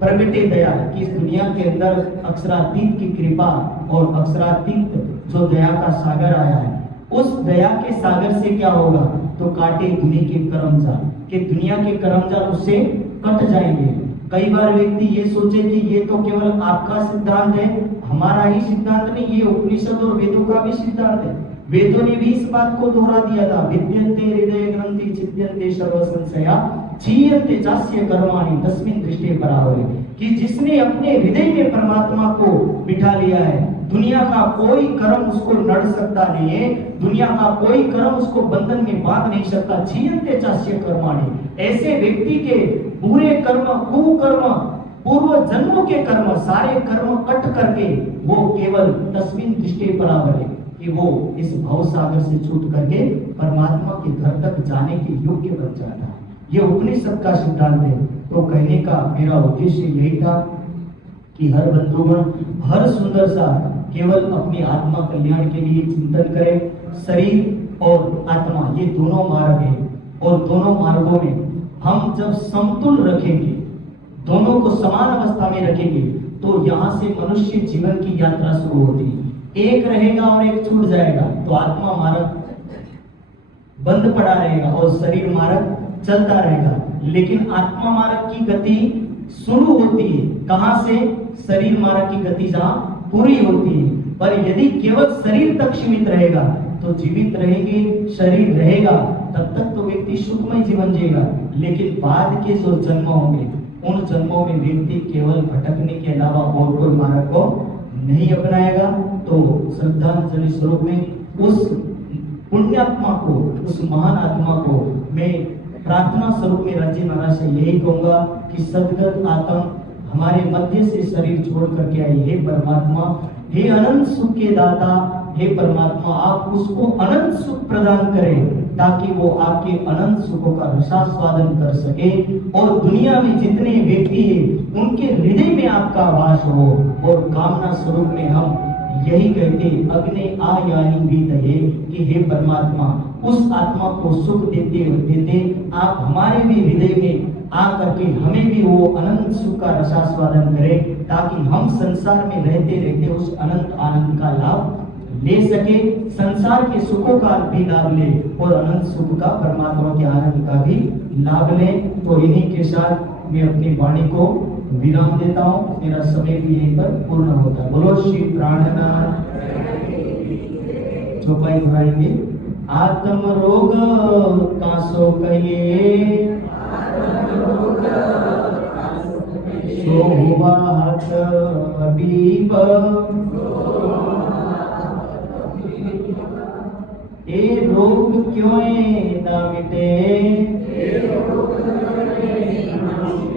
प्रगटे दया, कि इस दुनिया के अंदर अक्षरातीत की कृपा और अक्षरातीत जो दया का सागर आया है, उस दया के सागर से क्या होगा? तो काटे दुनिया के कर्म जा, कि दुनिया के कर्म जा उससे कट जाएंगे। कई बार व्यक्ति ये सोचे कि ये तो केवल आपका सिद्धांत है, हमारा ही सिद्धांत नहीं, ये उपनिषद और वेदों का भी सिद्धांत है। वेदों ने भी इस बात को दोहरा दिया था, विद्यन्ते हृदय ग्रंथि छिद्यन्ते सर्व संशया क्षीयन्ते चास्य कर्माणि तस्मिन् दृष्टे परावरे, कि जिसने अपने हृदय में परमात्मा को बिठा लिया है, दुनिया का कोई कर्म उसको नड़ सकता नहीं है, दुनिया का कोई कर्म उसको बंधन में बांध नहीं सकता। क्षीयन्ते चास्य कर्माणि, ऐसे व्यक्ति के बुरे कर्म, कुकर्म, पूर्व जन्मों के कर्म, सारे कर्म कट करके वो केवल तस्मिन् दृष्टे परावरे, कि वो इस भव सागर से छूट करके परमात्मा के घर तक जाने के योग्य बन जाता है। ये उपनिषद का सिद्धांत है। तो कहने का मेरा उद्देश्य यही था कि हर बंधुगण हर सुंदर सा केवल अपनी आत्मा कल्याण के लिए चिंतन करें। शरीर और आत्मा ये दोनों मार्ग हैं, और दोनों मार्गों में हम जब समतुल रखेंगे, दोनों को समान अवस्था में रखेंगे, तो यहाँ से मनुष्य जीवन की यात्रा शुरू होती है। एक रहेगा और एक छूट जाएगा तो आत्मा मार्ग बंद पड़ा रहेगा और शरीर मार्ग चलता रहेगा। लेकिन आत्मा मार्ग की गति शुरू होती है कहां से? शरीर मार्ग की गति जहां पूरी होती है। पर यदि केवल शरीर तक सीमित रहेगा तो जीवित रहेंगे, शरीर रहेगा, तब तक तो व्यक्ति सुखमय जीवन जिएगा। लेकिन बाद के जो जन्म होंगे उन जन्मों में व्यक्ति केवल भटकने के अलावा और कोई मार्ग को नहीं अपनाएगा। तो श्रद्धांजलि स्वरूप में उस पुण्यात्मा को, उस महान आत्मा को मैं प्रार्थना स्वरूप में राज्य महाराज से यही कहूंगा कि सदगत आत्मा हमारे मध्य से शरीर छोड़ करके आई। हे परमात्मा, हे अनंत सुख के दाता, हे परमात्मा, आप उसको अनंत सुख प्रदान करें ताकि वो आपके अनंत सुखों का रसास्वादन कर सके, और दुनिया में जितने व्यक्ति हैं उनके हृदय में आपका वास हो। और कामना स्वरूप में हम यही कहते अग्नि आयानी भी दहे कि हे परमात्मा, उस आत्मा को सुख देते आप हमारे भी हृदय में आकर के हमें भी वो अनंत सुख का रसास्वादन करें, ताकि हम संसार में रहते रहते उस अनंत आनंद का लाभ ले सके, संसार के सुखों का भी लाभ ले और अनंत सुख का, परमात्मा के आनंद का भी लाभ ले। तो इन्हीं के साथ मैं अपनी वाणी को विराम देता हूँ, मेरा समय भी यहीं पर पूर्ण होता है। बोलो श्री प्राणनाथ। चौपाई दोहराएंगे। आत्म रोग कासो कहिए, सो हुआ हत अबीब, ए रोग क्यों ना मिटे,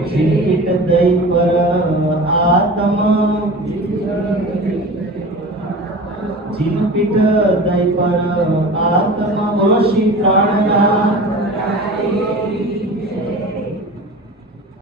जिनपित दई पर आत्मा, जिनपित दई पर आत्मा। बोलो श्री प्राणनाथ।